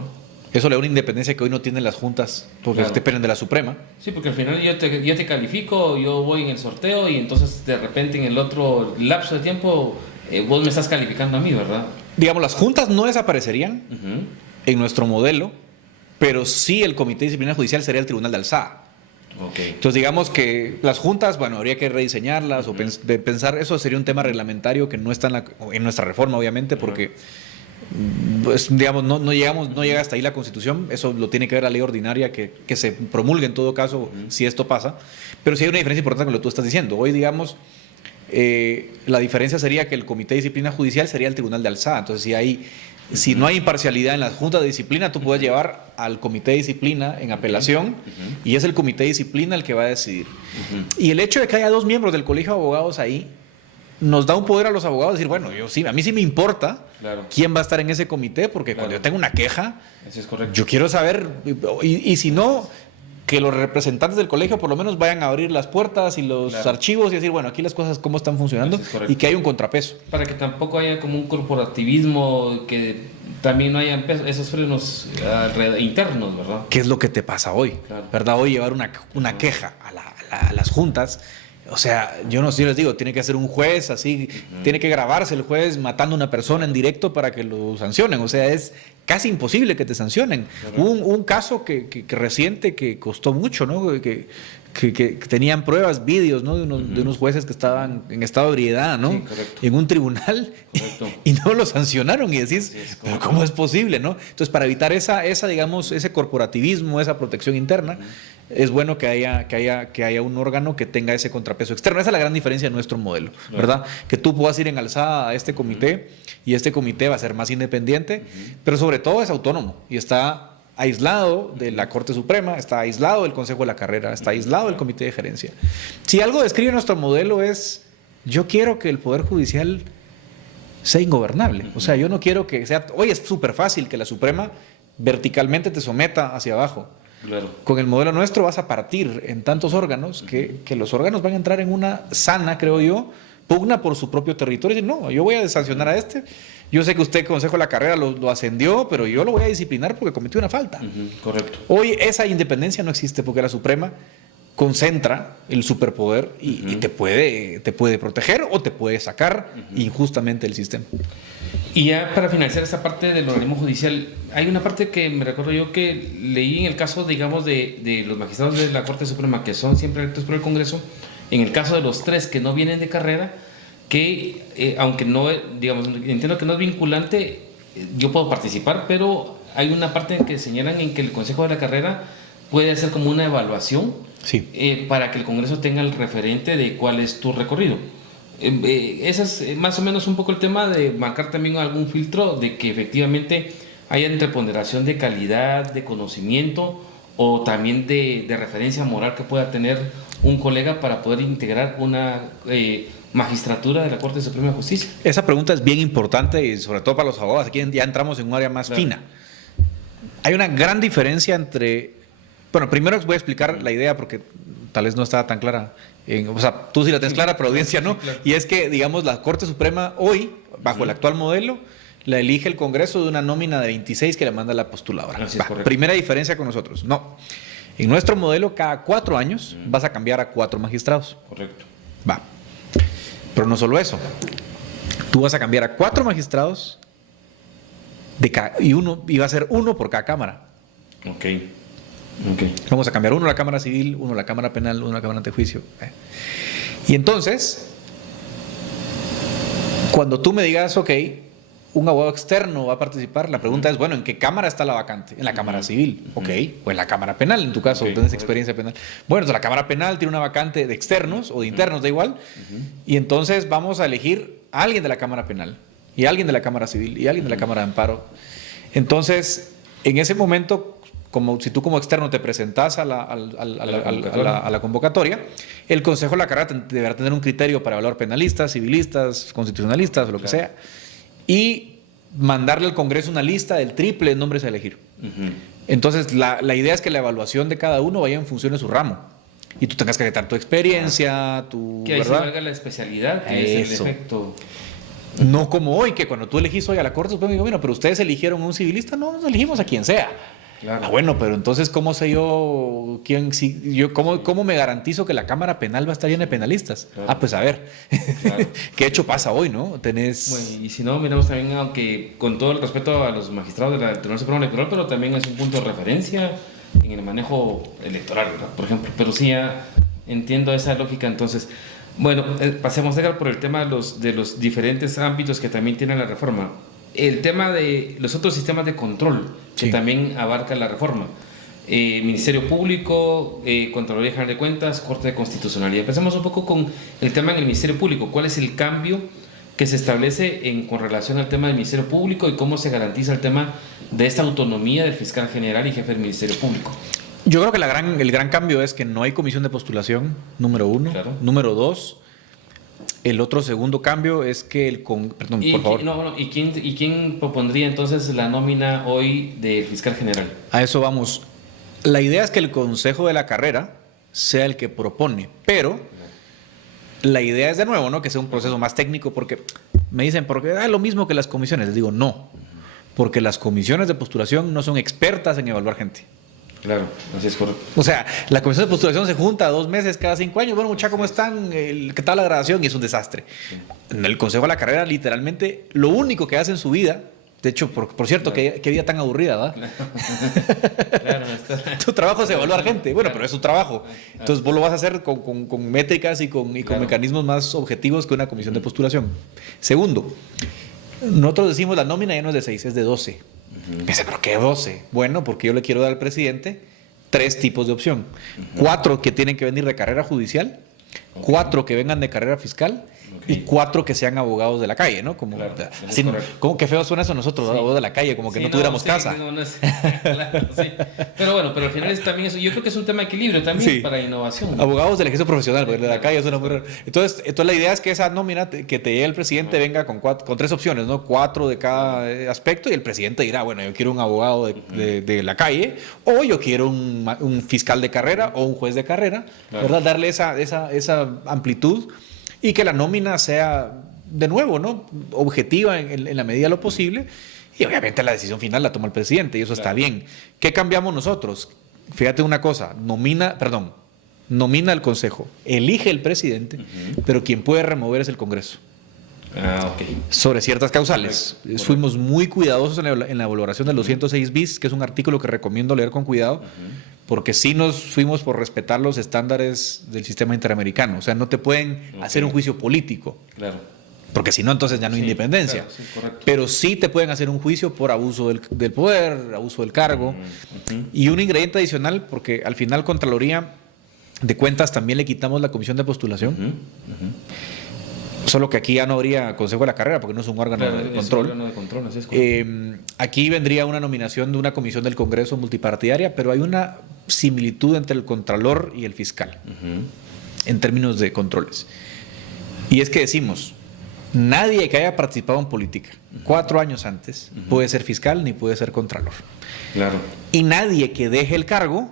Eso le da una independencia que hoy no tienen las juntas porque dependen de la Suprema. Sí, porque al final yo te califico, yo voy en el sorteo y entonces de repente en el otro lapso de tiempo vos me estás calificando a mí, ¿verdad? Digamos, las juntas no desaparecerían en nuestro modelo, pero sí el Comité de Disciplina Judicial sería el Tribunal de Alzada. Okay. Entonces digamos que las juntas, bueno, habría que rediseñarlas o pensar, eso sería un tema reglamentario que no está en nuestra reforma, obviamente, porque... Pues, digamos, no llega hasta ahí la Constitución. Eso lo tiene que ver la ley ordinaria que se promulgue en todo caso si esto pasa. Pero sí hay una diferencia importante con lo que tú estás diciendo. Hoy, digamos, la diferencia sería que el Comité de Disciplina Judicial sería el Tribunal de Alzada. Entonces, si hay Si no hay imparcialidad en las juntas de disciplina, tú puedes llevar al comité de disciplina en apelación y es el comité de disciplina el que va a decidir. Y el hecho de que haya 2 miembros del colegio de abogados ahí nos da un poder a los abogados de decir, bueno, a mí sí me importa quién va a estar en ese comité, porque cuando yo tengo una queja, yo quiero saber, y si no, que los representantes del colegio por lo menos vayan a abrir las puertas y los archivos y decir, bueno, aquí las cosas cómo están funcionando y que haya un contrapeso. Para que tampoco haya como un corporativismo, que también no haya esos frenos internos, ¿verdad? ¿Qué es lo que te pasa hoy? ¿Verdad? Hoy llevar una queja a las juntas. O sea, yo les digo, tiene que ser un juez así, tiene que grabarse el juez matando a una persona en directo para que lo sancionen. O sea, es casi imposible que te sancionen. Hubo un caso que reciente que costó mucho, ¿no? Que tenían pruebas, vídeos, ¿no? De unos jueces que estaban en estado de ebriedad, ¿no? En un tribunal y no lo sancionaron y decís, pero ¿cómo es posible, no? Entonces, para evitar digamos, ese corporativismo, esa protección interna, es bueno que haya un órgano que tenga ese contrapeso externo. Esa es la gran diferencia de nuestro modelo, ¿verdad? Que tú puedas ir en alzada a este comité y este comité va a ser más independiente, pero sobre todo es autónomo y está aislado de la Corte Suprema, está aislado del Consejo de la Carrera, está aislado del Comité de Gerencia. Si algo describe nuestro modelo es, yo quiero que el Poder Judicial sea ingobernable. O sea, yo no quiero que sea... Hoy es súper fácil que la Suprema verticalmente te someta hacia abajo. Claro. Con el modelo nuestro vas a partir en tantos órganos que los órganos van a entrar en una sana, creo yo, pugna por su propio territorio y decir, no, yo voy a sancionar a este. Yo sé que usted, Consejo de la Carrera, lo ascendió, pero yo lo voy a disciplinar porque cometió una falta. Correcto. Hoy esa independencia no existe porque la Suprema concentra el superpoder y te puede proteger o te puede sacar injustamente del sistema. Y ya para finalizar esta parte del organismo judicial, hay una parte que me recuerdo yo que leí en el caso, digamos, de los magistrados de la Corte Suprema que son siempre electos por el Congreso, en el caso de los 3 que no vienen de carrera, que aunque no, digamos, entiendo que no es vinculante, yo puedo participar, pero hay una parte en que señalan en que el Consejo de la Carrera puede hacer como una evaluación para que el Congreso tenga el referente de cuál es tu recorrido. Ese es más o menos un poco el tema de marcar también algún filtro de que efectivamente haya entreponderación de calidad, de conocimiento o también de referencia moral que pueda tener un colega para poder integrar una magistratura de la Corte Suprema de Justicia. Esa pregunta es bien importante y sobre todo para los abogados. Aquí ya entramos en un área más fina. Hay una gran diferencia entre... Bueno, primero os voy a explicar la idea porque tal vez no estaba tan clara. O sea, tú sí la tienes clara, pero audiencia no. Claro. Y es que, digamos, la Corte Suprema hoy, bajo el actual modelo, la elige el Congreso de una nómina de 26 que le manda la postuladora. Primera diferencia con nosotros. No. En nuestro modelo, cada 4 años vas a cambiar a 4 magistrados. Correcto. Va. Pero no solo eso. Tú vas a cambiar a 4 magistrados y va a ser 1 por cada cámara. Ok. Vamos a cambiar 1 a la Cámara Civil, 1 a la Cámara Penal, 1 a la Cámara Antejuicio. Y entonces, cuando tú me digas, ok, un abogado externo va a participar, la pregunta es, bueno, ¿en qué cámara está la vacante? En la Cámara Civil, ok, o en la Cámara Penal, en tu caso, tienes experiencia penal. Bueno, entonces la Cámara Penal tiene una vacante de externos o de internos, da igual, y entonces vamos a elegir a alguien de la Cámara Penal, y a alguien de la Cámara Civil, y a alguien de la Cámara de Amparo. Entonces, en ese momento, si tú como externo te presentas a la convocatoria, el Consejo de la Carrera deberá tener un criterio para evaluar penalistas, civilistas, constitucionalistas o lo que sea, y mandarle al Congreso una lista del triple de nombres a elegir. Entonces, la idea es que la evaluación de cada uno vaya en función de su ramo. Y tú tengas que acreditar tu experiencia, que ahí se valga la especialidad, que es el efecto. No como hoy, que cuando tú elegís hoy a la Corte Suprema, digo, bueno, pero ustedes eligieron a un civilista, no, nos elegimos a quien sea. Claro. Bueno, pero entonces, ¿cómo sé yo cómo me garantizo que la Cámara Penal va a estar llena de penalistas? Claro. Pues a ver, claro. ¿Qué hecho pasa hoy, no? Bueno, y si no, miramos también, aunque con todo el respeto a los magistrados del Tribunal Supremo Electoral, pero también es un punto de referencia en el manejo electoral, ¿verdad? Por ejemplo. Pero sí, ya entiendo esa lógica. Entonces, bueno, pasemos a por el tema de los diferentes ámbitos que también tiene la reforma. El tema de los otros sistemas de control que también abarca la reforma. Ministerio Público, Contraloría General de Cuentas, Corte de Constitucionalidad. Empecemos un poco con el tema en el Ministerio Público. ¿Cuál es el cambio que se establece con relación al tema del Ministerio Público y cómo se garantiza el tema de esta autonomía del fiscal general y jefe del Ministerio Público. Yo creo que el gran cambio es que no hay comisión de postulación, número uno. Claro. Número dos, el otro segundo cambio es que perdón, por favor. ¿Y quién propondría entonces la nómina hoy del fiscal general? A eso vamos. La idea es que el Consejo de la Carrera sea el que propone, pero la idea es de nuevo, ¿no? Que sea un proceso más técnico, porque me dicen, porque es lo mismo que las comisiones. Les digo, no, porque las comisiones de postulación no son expertas en evaluar gente. Claro, así es correcto. O sea, la comisión de postulación se junta 2 meses cada 5 años. Bueno, muchachos, ¿cómo están? ¿Qué tal la graduación? Y es un desastre. Sí. En el Consejo de la Carrera, literalmente, lo único que hace en su vida, de hecho, por cierto, claro. qué vida tan aburrida, ¿verdad? Claro, tu trabajo es evaluar gente. Bueno, pero es tu trabajo. Entonces, vos lo vas a hacer con métricas y con mecanismos más objetivos que una comisión de postulación. Segundo, nosotros decimos la nómina ya no es de 6, es de 12. Dice, ¿pero qué 12? Bueno, porque yo le quiero dar al presidente 3 tipos de opción. 4 que tienen que venir de carrera judicial, 4 que vengan de carrera fiscal y 4 que sean abogados de la calle, ¿no? Como, claro, así, como que feo suena eso a nosotros, sí. Abogados de la calle, como que no tuviéramos casa. Claro, sí. Pero bueno, pero al final es también eso. Yo creo que es un tema de equilibrio también para innovación, ¿no? Abogados del ejercicio profesional, porque de la calle suena muy raro. Entonces la idea es que esa nómina que te llegue el presidente venga con 3 opciones, ¿no? 4 de cada aspecto, y el presidente dirá, bueno, yo quiero un abogado de la calle, o yo quiero un fiscal de carrera o un juez de carrera, ¿verdad? Darle esa amplitud. Y que la nómina sea, de nuevo, ¿no? Objetiva en la medida de lo posible. Y obviamente la decisión final la toma el presidente y eso está bien. ¿Qué cambiamos nosotros? Fíjate una cosa, nomina el Consejo, elige el presidente, pero quien puede remover es el Congreso. Okay. Sobre ciertas causales. Correcto. Fuimos muy cuidadosos en la valoración de los 106 bis, que es un artículo que recomiendo leer con cuidado, porque sí nos fuimos por respetar los estándares del sistema interamericano. O sea, no te pueden hacer un juicio político. Claro. Porque si no, entonces ya no hay independencia. Claro, sí, correcto. Pero sí te pueden hacer un juicio por abuso del poder, abuso del cargo. Y un ingrediente adicional, porque al final Contraloría de Cuentas también le quitamos la comisión de postulación. Solo que aquí ya no habría Consejo de la Carrera porque no es un órgano de control. Así es. Aquí vendría una nominación de una comisión del Congreso multipartidaria, pero hay una similitud entre el Contralor y el fiscal en términos de controles. Y es que decimos, nadie que haya participado en política 4 años antes puede ser fiscal ni puede ser Contralor. Claro. Y nadie que deje el cargo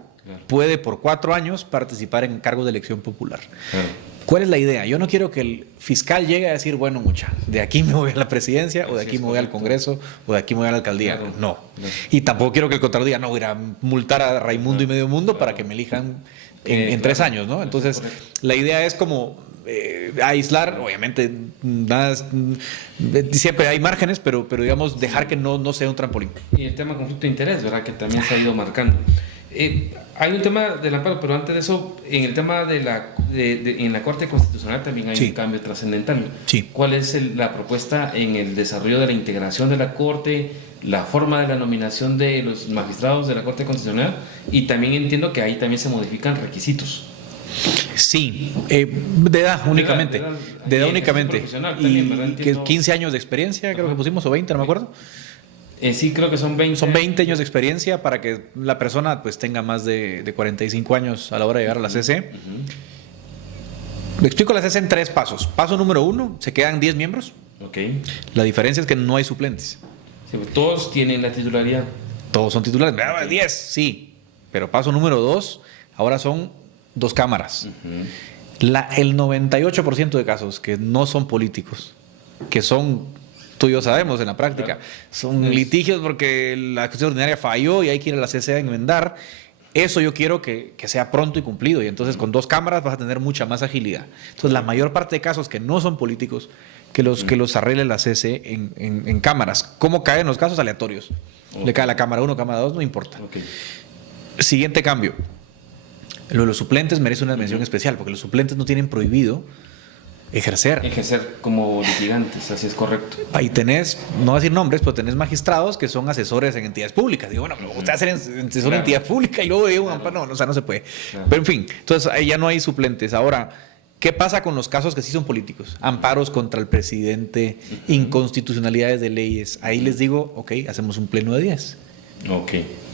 puede por 4 años participar en cargos de elección popular. Claro. ¿Cuál es la idea? Yo no quiero que el fiscal llegue a decir, bueno, de aquí me voy a la presidencia, o de aquí me voy al Congreso, o de aquí me voy a la alcaldía. Claro. No. Y tampoco quiero que el Contralor diga, no, voy a multar a Raimundo y medio mundo para que me elijan en 3 años, ¿no? Entonces, la idea es como aislar, obviamente, siempre hay márgenes, pero digamos, dejar que no sea un trampolín. Y el tema conflicto de interés, ¿verdad? Que también se ha ido marcando. Hay un tema del amparo, pero antes de eso, en el tema en la Corte Constitucional también hay un cambio trascendental. Sí. ¿Cuál es la propuesta en el desarrollo de la integración de la Corte, la forma de la nominación de los magistrados de la Corte Constitucional? Y también entiendo que ahí también se modifican requisitos. Sí, de edad únicamente. De edad únicamente. Y que 15 años de experiencia, creo que pusimos, o 20, no me acuerdo. Sí, creo que son 20. Son 20 años de experiencia para que la persona pues tenga más de 45 años a la hora de llegar a la CC. Le explico la CC en 3 pasos. Paso número 1, se quedan 10 miembros. Okay. La diferencia es que no hay suplentes. Sí, todos tienen la titularidad. Todos son titulares. 10, sí. Pero paso número 2, ahora son 2 cámaras. El 98% de casos que no son políticos, que son... Tú y yo sabemos en la práctica, son litigios porque la cuestión ordinaria falló y hay que ir a la CC a enmendar. Eso yo quiero que sea pronto y cumplido, y entonces con 2 cámaras vas a tener mucha más agilidad. Entonces la mayor parte de casos que no son políticos, que los arregle la CC en cámaras. ¿Cómo caen los casos? Aleatorios. Le cae la cámara 1, cámara 2, no importa. Siguiente cambio. Lo de los suplentes merece una mención especial, porque los suplentes no tienen prohibido ejercer como litigantes, así es correcto. Ahí tenés, no voy a decir nombres, pero tenés magistrados que son asesores en entidades públicas. Digo, bueno, usted hace asesor en entidad pública y luego digo, no, o sea, no se puede. Claro. Pero en fin, entonces ahí ya no hay suplentes. Ahora, ¿qué pasa con los casos que sí son políticos? Amparos contra el presidente, inconstitucionalidades de leyes. Ahí les digo, ok, hacemos un pleno de 10. Ok.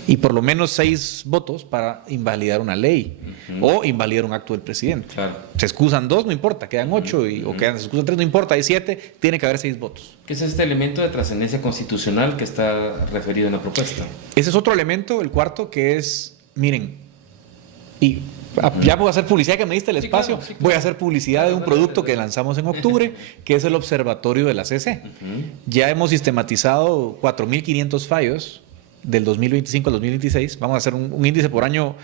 Y por lo menos 6 votos para invalidar una ley o invalidar un acto del presidente. Claro. Se excusan 2, no importa, quedan 8 o se excusan 3, no importa, hay 7, tiene que haber 6 votos. ¿Qué es este elemento de trascendencia constitucional que está referido en la propuesta? Ese es otro elemento, el cuarto, que es, miren, y ya voy a hacer publicidad que me diste el espacio, claro. Voy a hacer publicidad de un producto que lanzamos en octubre, que es el Observatorio de la CC. Ya hemos sistematizado 4.500 fallos del 2025 al 2026. Vamos a hacer un índice por año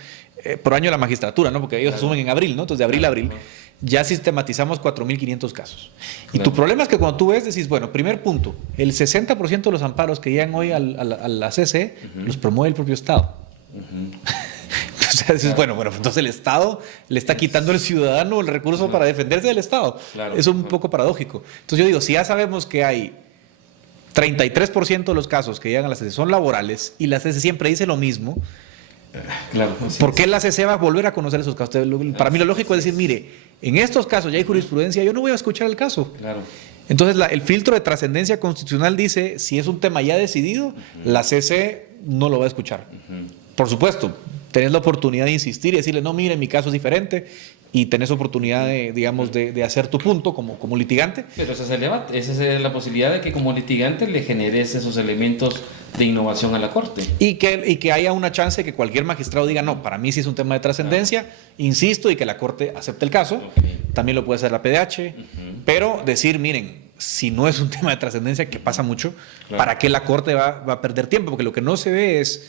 de la magistratura, ¿no? Porque ellos asumen en abril, ¿no? Entonces, de abril a abril, ya sistematizamos 4.500 casos. Y tu problema es que cuando tú ves, decís, bueno, primer punto, el 60% de los amparos que llegan hoy a la CC los promueve el propio Estado. O sea, dices, bueno, entonces el Estado le está quitando al ciudadano el recurso para defenderse del Estado. Es un poco paradójico. Entonces yo digo, si ya sabemos que hay 33% de los casos que llegan a la CC son laborales y la CC siempre dice lo mismo, ¿por qué la CC va a volver a conocer esos casos? Para mí lo lógico es decir, mire, en estos casos ya hay jurisprudencia, yo no voy a escuchar el caso. Entonces el filtro de trascendencia constitucional dice, si es un tema ya decidido, la CC no lo va a escuchar. Por supuesto, tenés la oportunidad de insistir y decirle, no, mire, mi caso es diferente, y tenés oportunidad de hacer tu punto como litigante. Pero ese es el debate, esa es la posibilidad de que como litigante le generes esos elementos de innovación a la Corte. Y que haya una chance de que cualquier magistrado diga, no, para mí sí es un tema de trascendencia, insisto, y que la Corte acepte el caso. También lo puede hacer la PDH, pero decir, miren, si no es un tema de trascendencia, que pasa mucho, ¿para qué la Corte va a perder tiempo? Porque lo que no se ve es,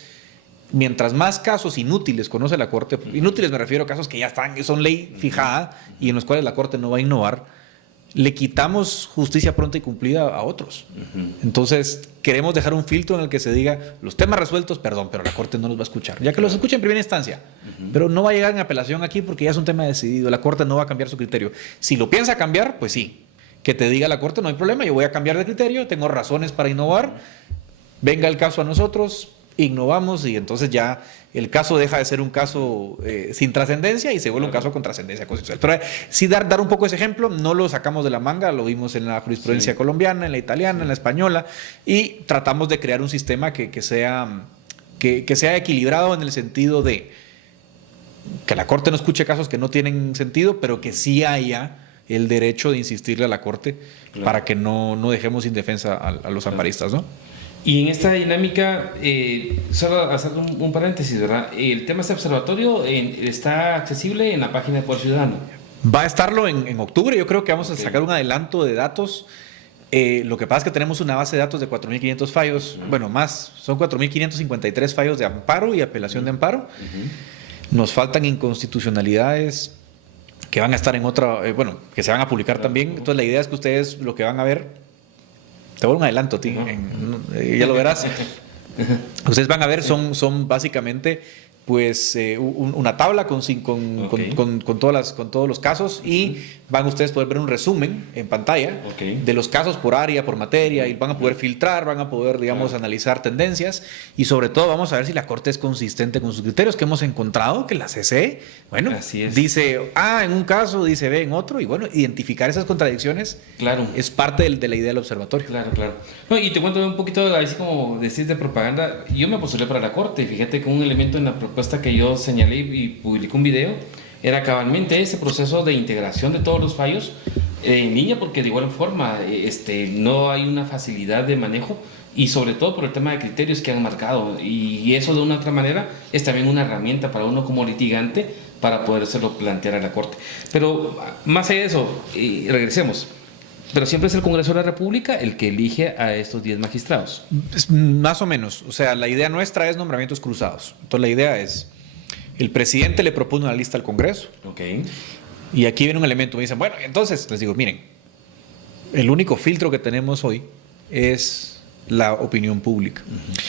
mientras más casos inútiles conoce la Corte, inútiles me refiero a casos que ya están, son ley fijada y en los cuales la Corte no va a innovar, le quitamos justicia pronta y cumplida a otros. Entonces, queremos dejar un filtro en el que se diga, los temas resueltos, perdón, pero la Corte no los va a escuchar. Ya que los escucha en primera instancia, pero no va a llegar en apelación aquí porque ya es un tema decidido. La Corte no va a cambiar su criterio. Si lo piensa cambiar, pues sí. Que te diga la Corte, no hay problema, yo voy a cambiar de criterio, tengo razones para innovar, venga el caso a nosotros, innovamos y entonces ya el caso deja de ser un caso sin trascendencia y se vuelve un caso con trascendencia constitucional. Pero sí dar un poco ese ejemplo, no lo sacamos de la manga, lo vimos en la jurisprudencia colombiana, en la italiana, en la española, y tratamos de crear un sistema que sea equilibrado en el sentido de que la Corte no escuche casos que no tienen sentido, pero que sí haya el derecho de insistirle a la Corte para que no dejemos sin defensa a los amparistas, ¿no? Y en esta dinámica, solo hacer un paréntesis, ¿verdad? El tema de este observatorio está accesible en la página de Poder Ciudadano. Va a estarlo en octubre, yo creo que vamos a sacar un adelanto de datos. Lo que pasa es que tenemos una base de datos de 4.500 fallos, bueno, más, son 4.553 fallos de amparo y apelación de amparo. Nos faltan inconstitucionalidades que van a estar en otra, que se van a publicar también. Entonces la idea es que ustedes lo que van a ver, te voy a dar un adelanto, Ti, ya lo verás. Ustedes van a ver, son básicamente pues una tabla con todos los casos y van ustedes a poder ver un resumen en pantalla de los casos por área, por materia, y van a poder filtrar, van a poder, digamos, analizar tendencias y sobre todo vamos a ver si la Corte es consistente con sus criterios, que hemos encontrado que la CC, dice A en un caso, dice B en otro, y bueno, identificar esas contradicciones es parte de la idea del observatorio. Claro. No, y te cuento un poquito, así como decís, de propaganda. Yo me postulé para la Corte y fíjate que un elemento en la propuesta que yo señalé y publiqué un video era cabalmente ese proceso de integración de todos los fallos en línea, porque de igual forma no hay una facilidad de manejo y sobre todo por el tema de criterios que han marcado, y eso de una otra manera es también una herramienta para uno como litigante para podérselo plantear a la Corte. Pero más allá de eso, regresemos. Pero siempre es el Congreso de la República el que elige a estos 10 magistrados. Más o menos. O sea, la idea nuestra es nombramientos cruzados. Entonces la idea es, el presidente le propone una lista al Congreso. Y aquí viene un elemento. Me dicen, bueno, entonces les digo, miren, el único filtro que tenemos hoy es la opinión pública.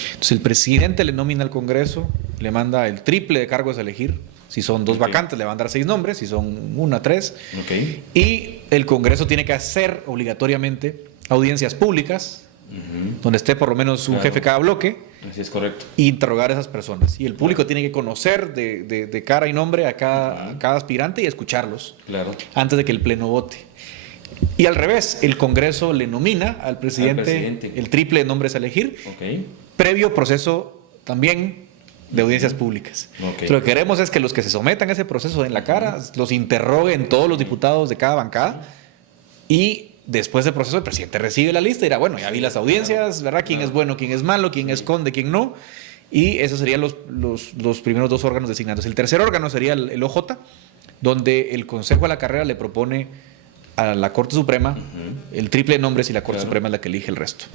Entonces el presidente le nomina al Congreso, le manda el triple de cargos a elegir. Si son 2 vacantes, le van a dar 6 nombres. Si son 1, 3. Y el Congreso tiene que hacer obligatoriamente audiencias públicas, donde esté por lo menos un jefe cada bloque, Así es, correcto. E interrogar a esas personas. Y el público tiene que conocer de cara y nombre a cada aspirante y escucharlos antes de que el Pleno vote. Y al revés, el Congreso le nomina al presidente el triple de nombres a elegir, previo proceso también de audiencias públicas. Lo que queremos es que los que se sometan a ese proceso en la cara, los interroguen todos los diputados de cada bancada y después del proceso el presidente recibe la lista y dirá, bueno, ya vi las audiencias, ¿verdad? ¿Quién es bueno, quién es malo, quién esconde, quién no? Y esos serían los primeros dos órganos designados. El tercer órgano sería el OJ, donde el Consejo de la Carrera le propone a la Corte Suprema el triple de nombres y la Corte Suprema es la que elige el resto.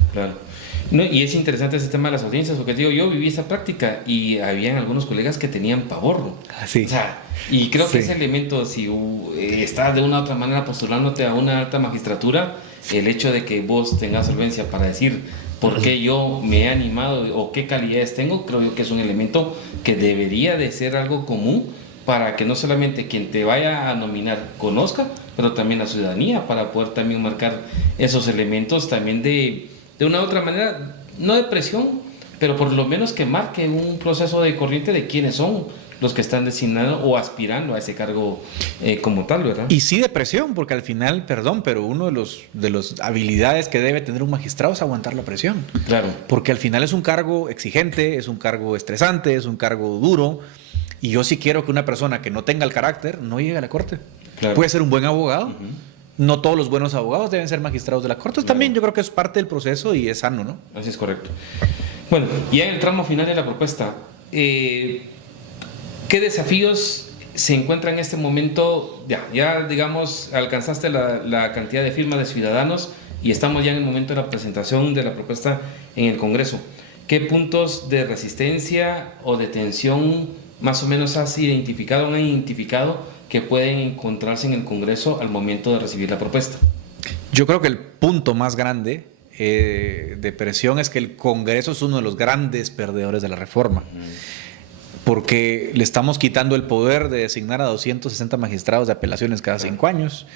No, y es interesante ese tema de las audiencias, porque digo, yo viví esa práctica y habían algunos colegas que tenían pavor, ¿no? Sí. O sea, y creo que ese elemento, si estás de una u otra manera postulándote a una alta magistratura, el hecho de que vos tengas solvencia para decir por qué yo me he animado o qué calidades tengo, creo yo que es un elemento que debería de ser algo común para que no solamente quien te vaya a nominar conozca, pero también la ciudadanía, para poder también marcar esos elementos también de una u otra manera, no de presión, pero por lo menos que marque un proceso de corriente de quiénes son los que están designados o aspirando a ese cargo como tal, ¿verdad? Y sí de presión, porque al final, perdón, pero uno de las habilidades que debe tener un magistrado es aguantar la presión. Claro. Porque al final es un cargo exigente, es un cargo estresante, es un cargo duro. Y yo sí quiero que una persona que no tenga el carácter no llegue a la corte. Claro. Puede ser un buen abogado. No todos los buenos abogados deben ser magistrados de la corte. Entonces, también yo creo que es parte del proceso y es sano, ¿no? Así es, correcto. Bueno, ya en el tramo final de la propuesta, ¿qué desafíos se encuentran en este momento? Ya digamos, alcanzaste la cantidad de firmas de ciudadanos y estamos ya en el momento de la presentación de la propuesta en el Congreso. ¿Qué puntos de resistencia o de tensión más o menos han identificado que pueden encontrarse en el Congreso al momento de recibir la propuesta? Yo creo que el punto más grande de presión es que el Congreso es uno de los grandes perdedores de la reforma, porque le estamos quitando el poder de designar a 260 magistrados de apelaciones cada 5 años.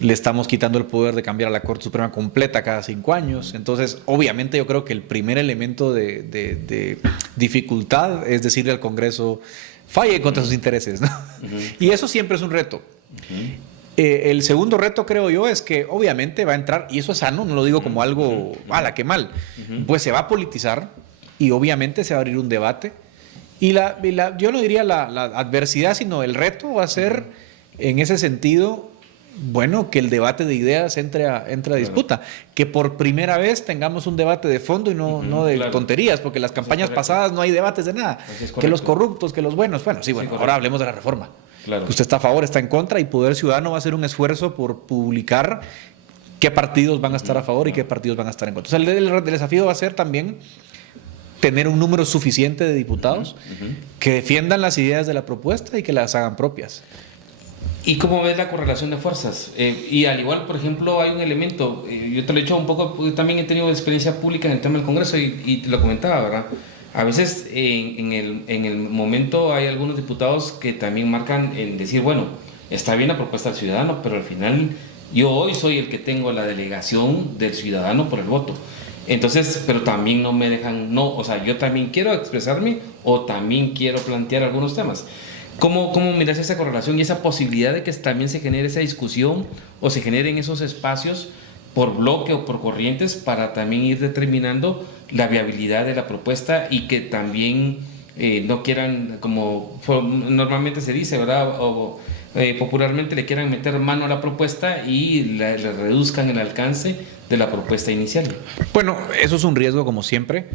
Le estamos quitando el poder de cambiar a la Corte Suprema completa cada 5 años. Entonces, obviamente, yo creo que el primer elemento de dificultad es decirle al Congreso, falle contra sus intereses, ¿no? Y eso siempre es un reto. El segundo reto, creo yo, es que obviamente va a entrar, y eso es sano, no lo digo como algo, ¡ala, qué mal! Pues se va a politizar y obviamente se va a abrir un debate. Y yo no diría la adversidad, sino el reto va a ser, en ese sentido, bueno, que el debate de ideas entre a disputa, que por primera vez tengamos un debate de fondo y no de tonterías, porque las campañas pasadas no hay debates de nada, que los corruptos, que los buenos, bueno, sí, ahora hablemos de la reforma, que usted está a favor, está en contra, y Poder Ciudadano va a hacer un esfuerzo por publicar qué partidos van a estar a favor y qué partidos van a estar en contra. O sea, el desafío va a ser también tener un número suficiente de diputados que defiendan las ideas de la propuesta y que las hagan propias. ¿Y cómo ves la correlación de fuerzas? Y al igual, por ejemplo, hay un elemento, yo te lo he dicho un poco, porque también he tenido experiencia pública en el tema del Congreso y te lo comentaba, ¿verdad? A veces en el momento hay algunos diputados que también marcan en decir, bueno, está bien la propuesta del ciudadano, pero al final yo hoy soy el que tengo la delegación del ciudadano por el voto. Entonces, pero también no me dejan, o sea, yo también quiero expresarme o también quiero plantear algunos temas. ¿Cómo miras esa correlación y esa posibilidad de que también se genere esa discusión o se generen esos espacios por bloque o por corrientes para también ir determinando la viabilidad de la propuesta y que también no quieran, como normalmente se dice, ¿verdad? O popularmente le quieran meter mano a la propuesta y le reduzcan el alcance de la propuesta inicial? Bueno, eso es un riesgo como siempre.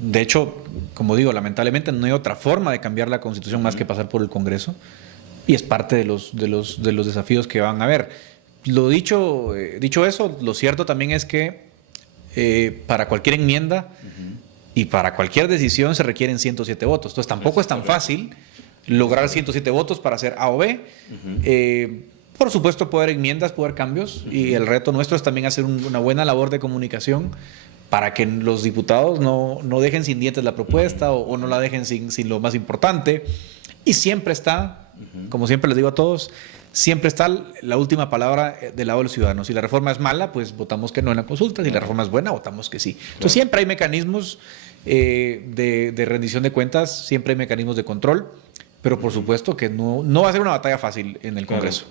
De hecho, como digo, lamentablemente no hay otra forma de cambiar la Constitución más que pasar por el Congreso, y es parte de los desafíos que van a haber. Dicho eso, lo cierto también es que para cualquier enmienda y para cualquier decisión se requieren 107 votos. Entonces tampoco es tan fácil lograr 107 votos para hacer A o B. Por supuesto, poder enmiendas, poder cambios, y el reto nuestro es también hacer una buena labor de comunicación para que los diputados no dejen sin dientes la propuesta o no la dejen sin lo más importante. Y siempre está, como siempre les digo a todos, siempre está la última palabra del lado del ciudadano. Si la reforma es mala, pues votamos que no en la consulta. Si la reforma es buena, votamos que sí. Entonces siempre hay mecanismos de rendición de cuentas, siempre hay mecanismos de control, pero por supuesto que no va a ser una batalla fácil en el Congreso.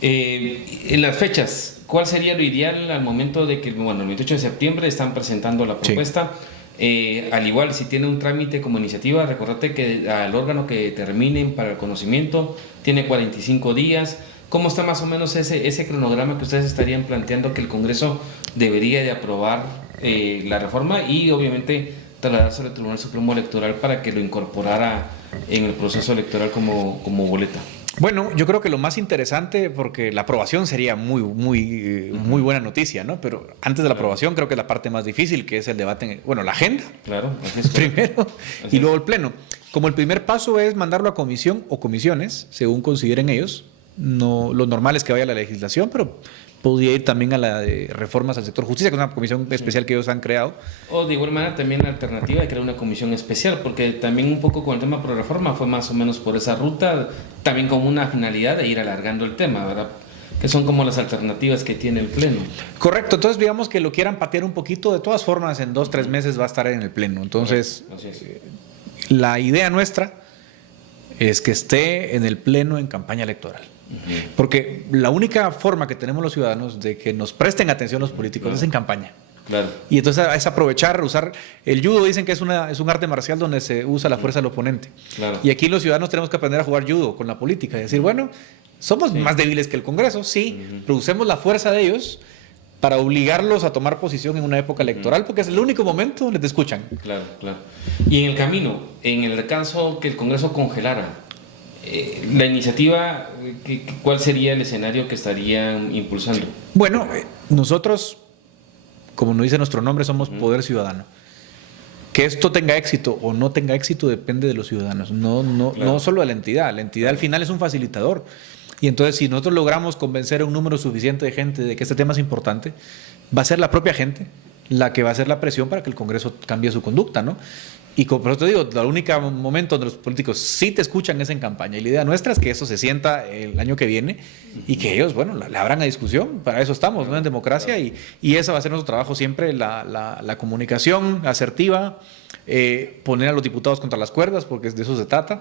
En las fechas, ¿cuál sería lo ideal al momento de que, bueno, el 28 de septiembre están presentando la propuesta? Sí. Al igual, si tiene un trámite como iniciativa, recordate que al órgano que terminen para el conocimiento tiene 45 días. ¿Cómo está más o menos ese cronograma que ustedes estarían planteando que el Congreso debería de aprobar la reforma y obviamente trasladárselo al Tribunal Supremo Electoral para que lo incorporara en el proceso electoral como boleta? Bueno, yo creo que lo más interesante, porque la aprobación sería muy buena noticia, ¿no? Pero antes de la aprobación creo que es la parte más difícil, que es el debate, la agenda. Claro, así es. Primero, y luego el pleno. Como el primer paso es mandarlo a comisión o comisiones, según consideren ellos, no, lo normal es que vaya a la legislación, pero podría ir también a la de reformas al sector justicia, que es una comisión especial que ellos han creado. O de igual manera también la alternativa de crear una comisión especial, porque también un poco con el tema pro reforma fue más o menos por esa ruta, también con una finalidad de ir alargando el tema, ¿verdad? Que son como las alternativas que tiene el Pleno. Correcto, entonces digamos que lo quieran patear un poquito, de todas formas en 2-3 meses va a estar en el Pleno. Entonces, la idea nuestra es que esté en el Pleno en campaña electoral. Porque la única forma que tenemos los ciudadanos de que nos presten atención los políticos es en campaña. Claro. Y entonces es aprovechar, usar el judo, dicen que es un arte marcial donde se usa la fuerza del oponente. Claro. Y aquí los ciudadanos tenemos que aprender a jugar judo con la política y decir, bueno, somos más débiles que el Congreso, sí, pero usemos la fuerza de ellos para obligarlos a tomar posición en una época electoral, porque es el único momento donde te escuchan. Claro, claro. Y en el camino, en el caso que el Congreso congelara la iniciativa, ¿cuál sería el escenario que estarían impulsando? Bueno, nosotros, como nos dice nuestro nombre, somos Poder Ciudadano. Que esto tenga éxito o no tenga éxito depende de los ciudadanos, no solo de la entidad. La entidad al final es un facilitador. Y entonces, si nosotros logramos convencer a un número suficiente de gente de que este tema es importante, va a ser la propia gente la que va a hacer la presión para que el Congreso cambie su conducta, ¿no? Y por eso te digo, el único momento donde los políticos sí te escuchan es en campaña. Y la idea nuestra es que eso se sienta el año que viene y que ellos, le abran a discusión. Para eso estamos, ¿no? En democracia. Y ese va a ser nuestro trabajo siempre, la comunicación asertiva, poner a los diputados contra las cuerdas, porque de eso se trata,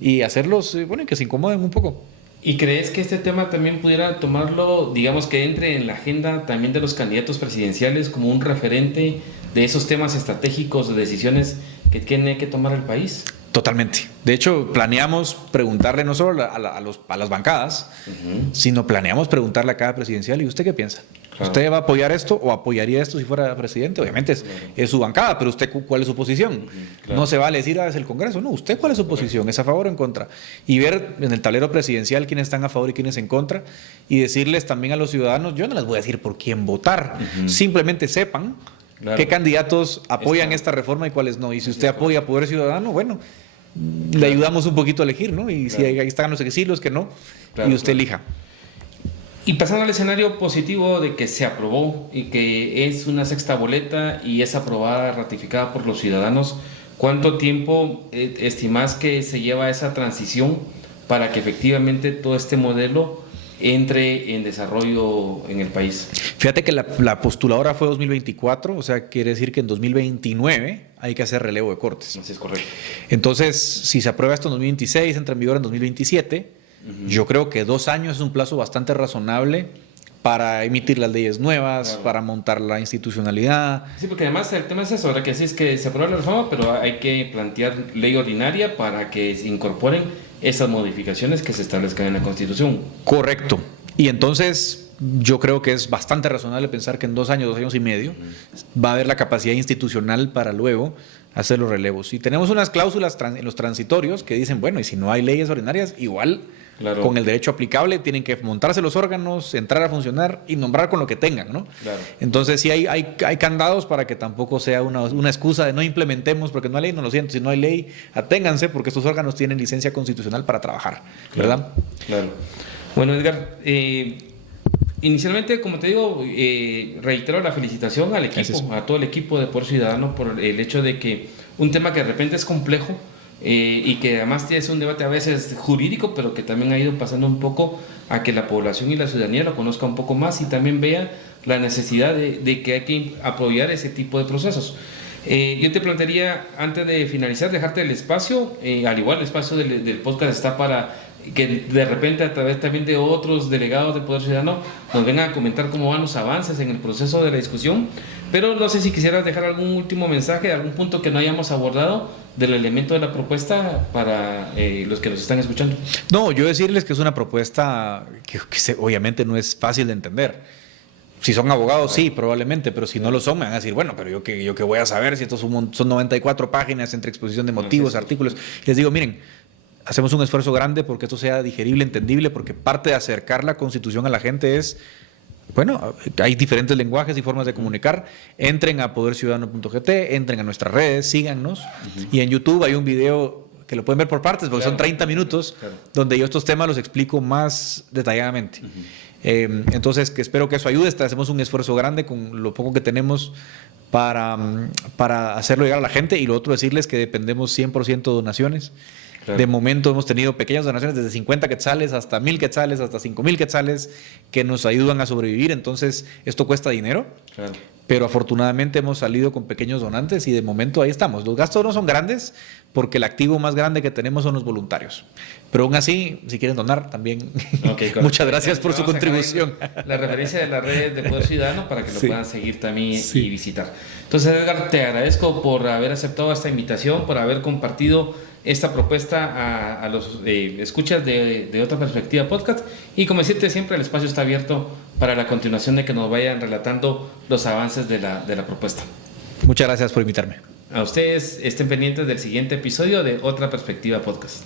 y hacerlos, que se incomoden un poco. ¿Y crees que este tema también pudiera tomarlo, digamos que entre en la agenda también de los candidatos presidenciales como un referente de esos temas estratégicos, de decisiones que tiene que tomar el país? Totalmente. De hecho, planeamos preguntarle no solo a las bancadas, sino planeamos preguntarle a cada presidencial, ¿y usted qué piensa? Claro. ¿Usted va a apoyar esto o apoyaría esto si fuera presidente? Obviamente es su bancada, pero usted, ¿cuál es su posición? Claro. No se vale decir, es el Congreso. No, ¿usted cuál es su posición? ¿Es a favor o en contra? Y ver en el tablero presidencial quiénes están a favor y quiénes en contra, y decirles también a los ciudadanos, yo no les voy a decir por quién votar, simplemente sepan qué candidatos apoyan esta reforma y cuáles no. Y si usted apoya a Poder Ciudadano, le ayudamos un poquito a elegir, ¿no? Y si ahí están los que sí, los que no, y usted elija. Y pasando al escenario positivo de que se aprobó y que es una sexta boleta y es aprobada, ratificada por los ciudadanos, ¿cuánto tiempo estimás que se lleva esa transición para que efectivamente todo este modelo entre en desarrollo en el país? Fíjate que la postuladora fue 2024, o sea, quiere decir que en 2029 hay que hacer relevo de cortes. Así es correcto. Entonces, si se aprueba esto en 2026, entra en vigor en 2027, yo creo que 2 años es un plazo bastante razonable para emitir las leyes nuevas, para montar la institucionalidad. Sí, porque además el tema es eso, ahora que sí es que se aprueba la reforma, pero hay que plantear ley ordinaria para que se incorporen esas modificaciones que se establezcan en la Constitución. Correcto. Y entonces yo creo que es bastante razonable pensar que en 2 años, 2 años y medio, va a haber la capacidad institucional para luego hacer los relevos. Y tenemos unas cláusulas en los transitorios que dicen, y si no hay leyes ordinarias, igual con el derecho aplicable tienen que montarse los órganos, entrar a funcionar y nombrar con lo que tengan, ¿no? Claro. Entonces sí hay candados para que tampoco sea una excusa de no implementemos porque no hay ley. No, lo siento, si no hay ley, aténganse porque estos órganos tienen licencia constitucional para trabajar, ¿verdad? Claro. Bueno, Edgar, inicialmente, como te digo, reitero la felicitación al equipo, a todo el equipo de Poder Ciudadano por el hecho de que un tema que de repente es complejo y que además es un debate a veces jurídico, pero que también ha ido pasando un poco a que la población y la ciudadanía lo conozca un poco más y también vea la necesidad de que hay que apoyar ese tipo de procesos. Yo te plantearía, antes de finalizar, dejarte el espacio, al igual el espacio del podcast está para que de repente a través también de otros delegados del Poder Ciudadano nos vengan a comentar cómo van los avances en el proceso de la discusión, pero no sé si quisieras dejar algún último mensaje, algún punto que no hayamos abordado del elemento de la propuesta para los que nos están escuchando. No, yo decirles que es una propuesta que obviamente no es fácil de entender. Si son abogados, sí, probablemente, pero si no lo son, me van a decir, bueno, pero yo qué voy a saber si estos son 94 páginas entre exposición de motivos, artículos. Les digo, miren, hacemos un esfuerzo grande porque esto sea digerible, entendible, porque parte de acercar la Constitución a la gente es, bueno, hay diferentes lenguajes y formas de comunicar. Entren a poderciudadano.gt, entren a nuestras redes, síganos. Y en YouTube hay un video que lo pueden ver por partes, porque son 30 minutos, donde yo estos temas los explico más detalladamente. Entonces, que espero que eso ayude. Hacemos un esfuerzo grande con lo poco que tenemos para hacerlo llegar a la gente. Y lo otro, decirles que dependemos 100% de donaciones. De momento hemos tenido pequeñas donaciones desde 50 quetzales hasta 1000 quetzales, hasta 5000 quetzales, que nos ayudan a sobrevivir. Entonces, esto cuesta dinero. Claro. Pero afortunadamente hemos salido con pequeños donantes y de momento ahí estamos. Los gastos no son grandes porque el activo más grande que tenemos son los voluntarios. Pero aún así, si quieren donar, también muchas gracias por su contribución. La referencia de las redes de Poder Ciudadano para que lo puedan seguir también y visitar. Entonces, Edgar, te agradezco por haber aceptado esta invitación, por haber compartido esta propuesta a los escuchas de Otra Perspectiva Podcast. Y como decirte, siempre el espacio está abierto para la continuación de que nos vayan relatando los avances de la propuesta. Muchas gracias por invitarme. A ustedes estén pendientes del siguiente episodio de Otra Perspectiva Podcast.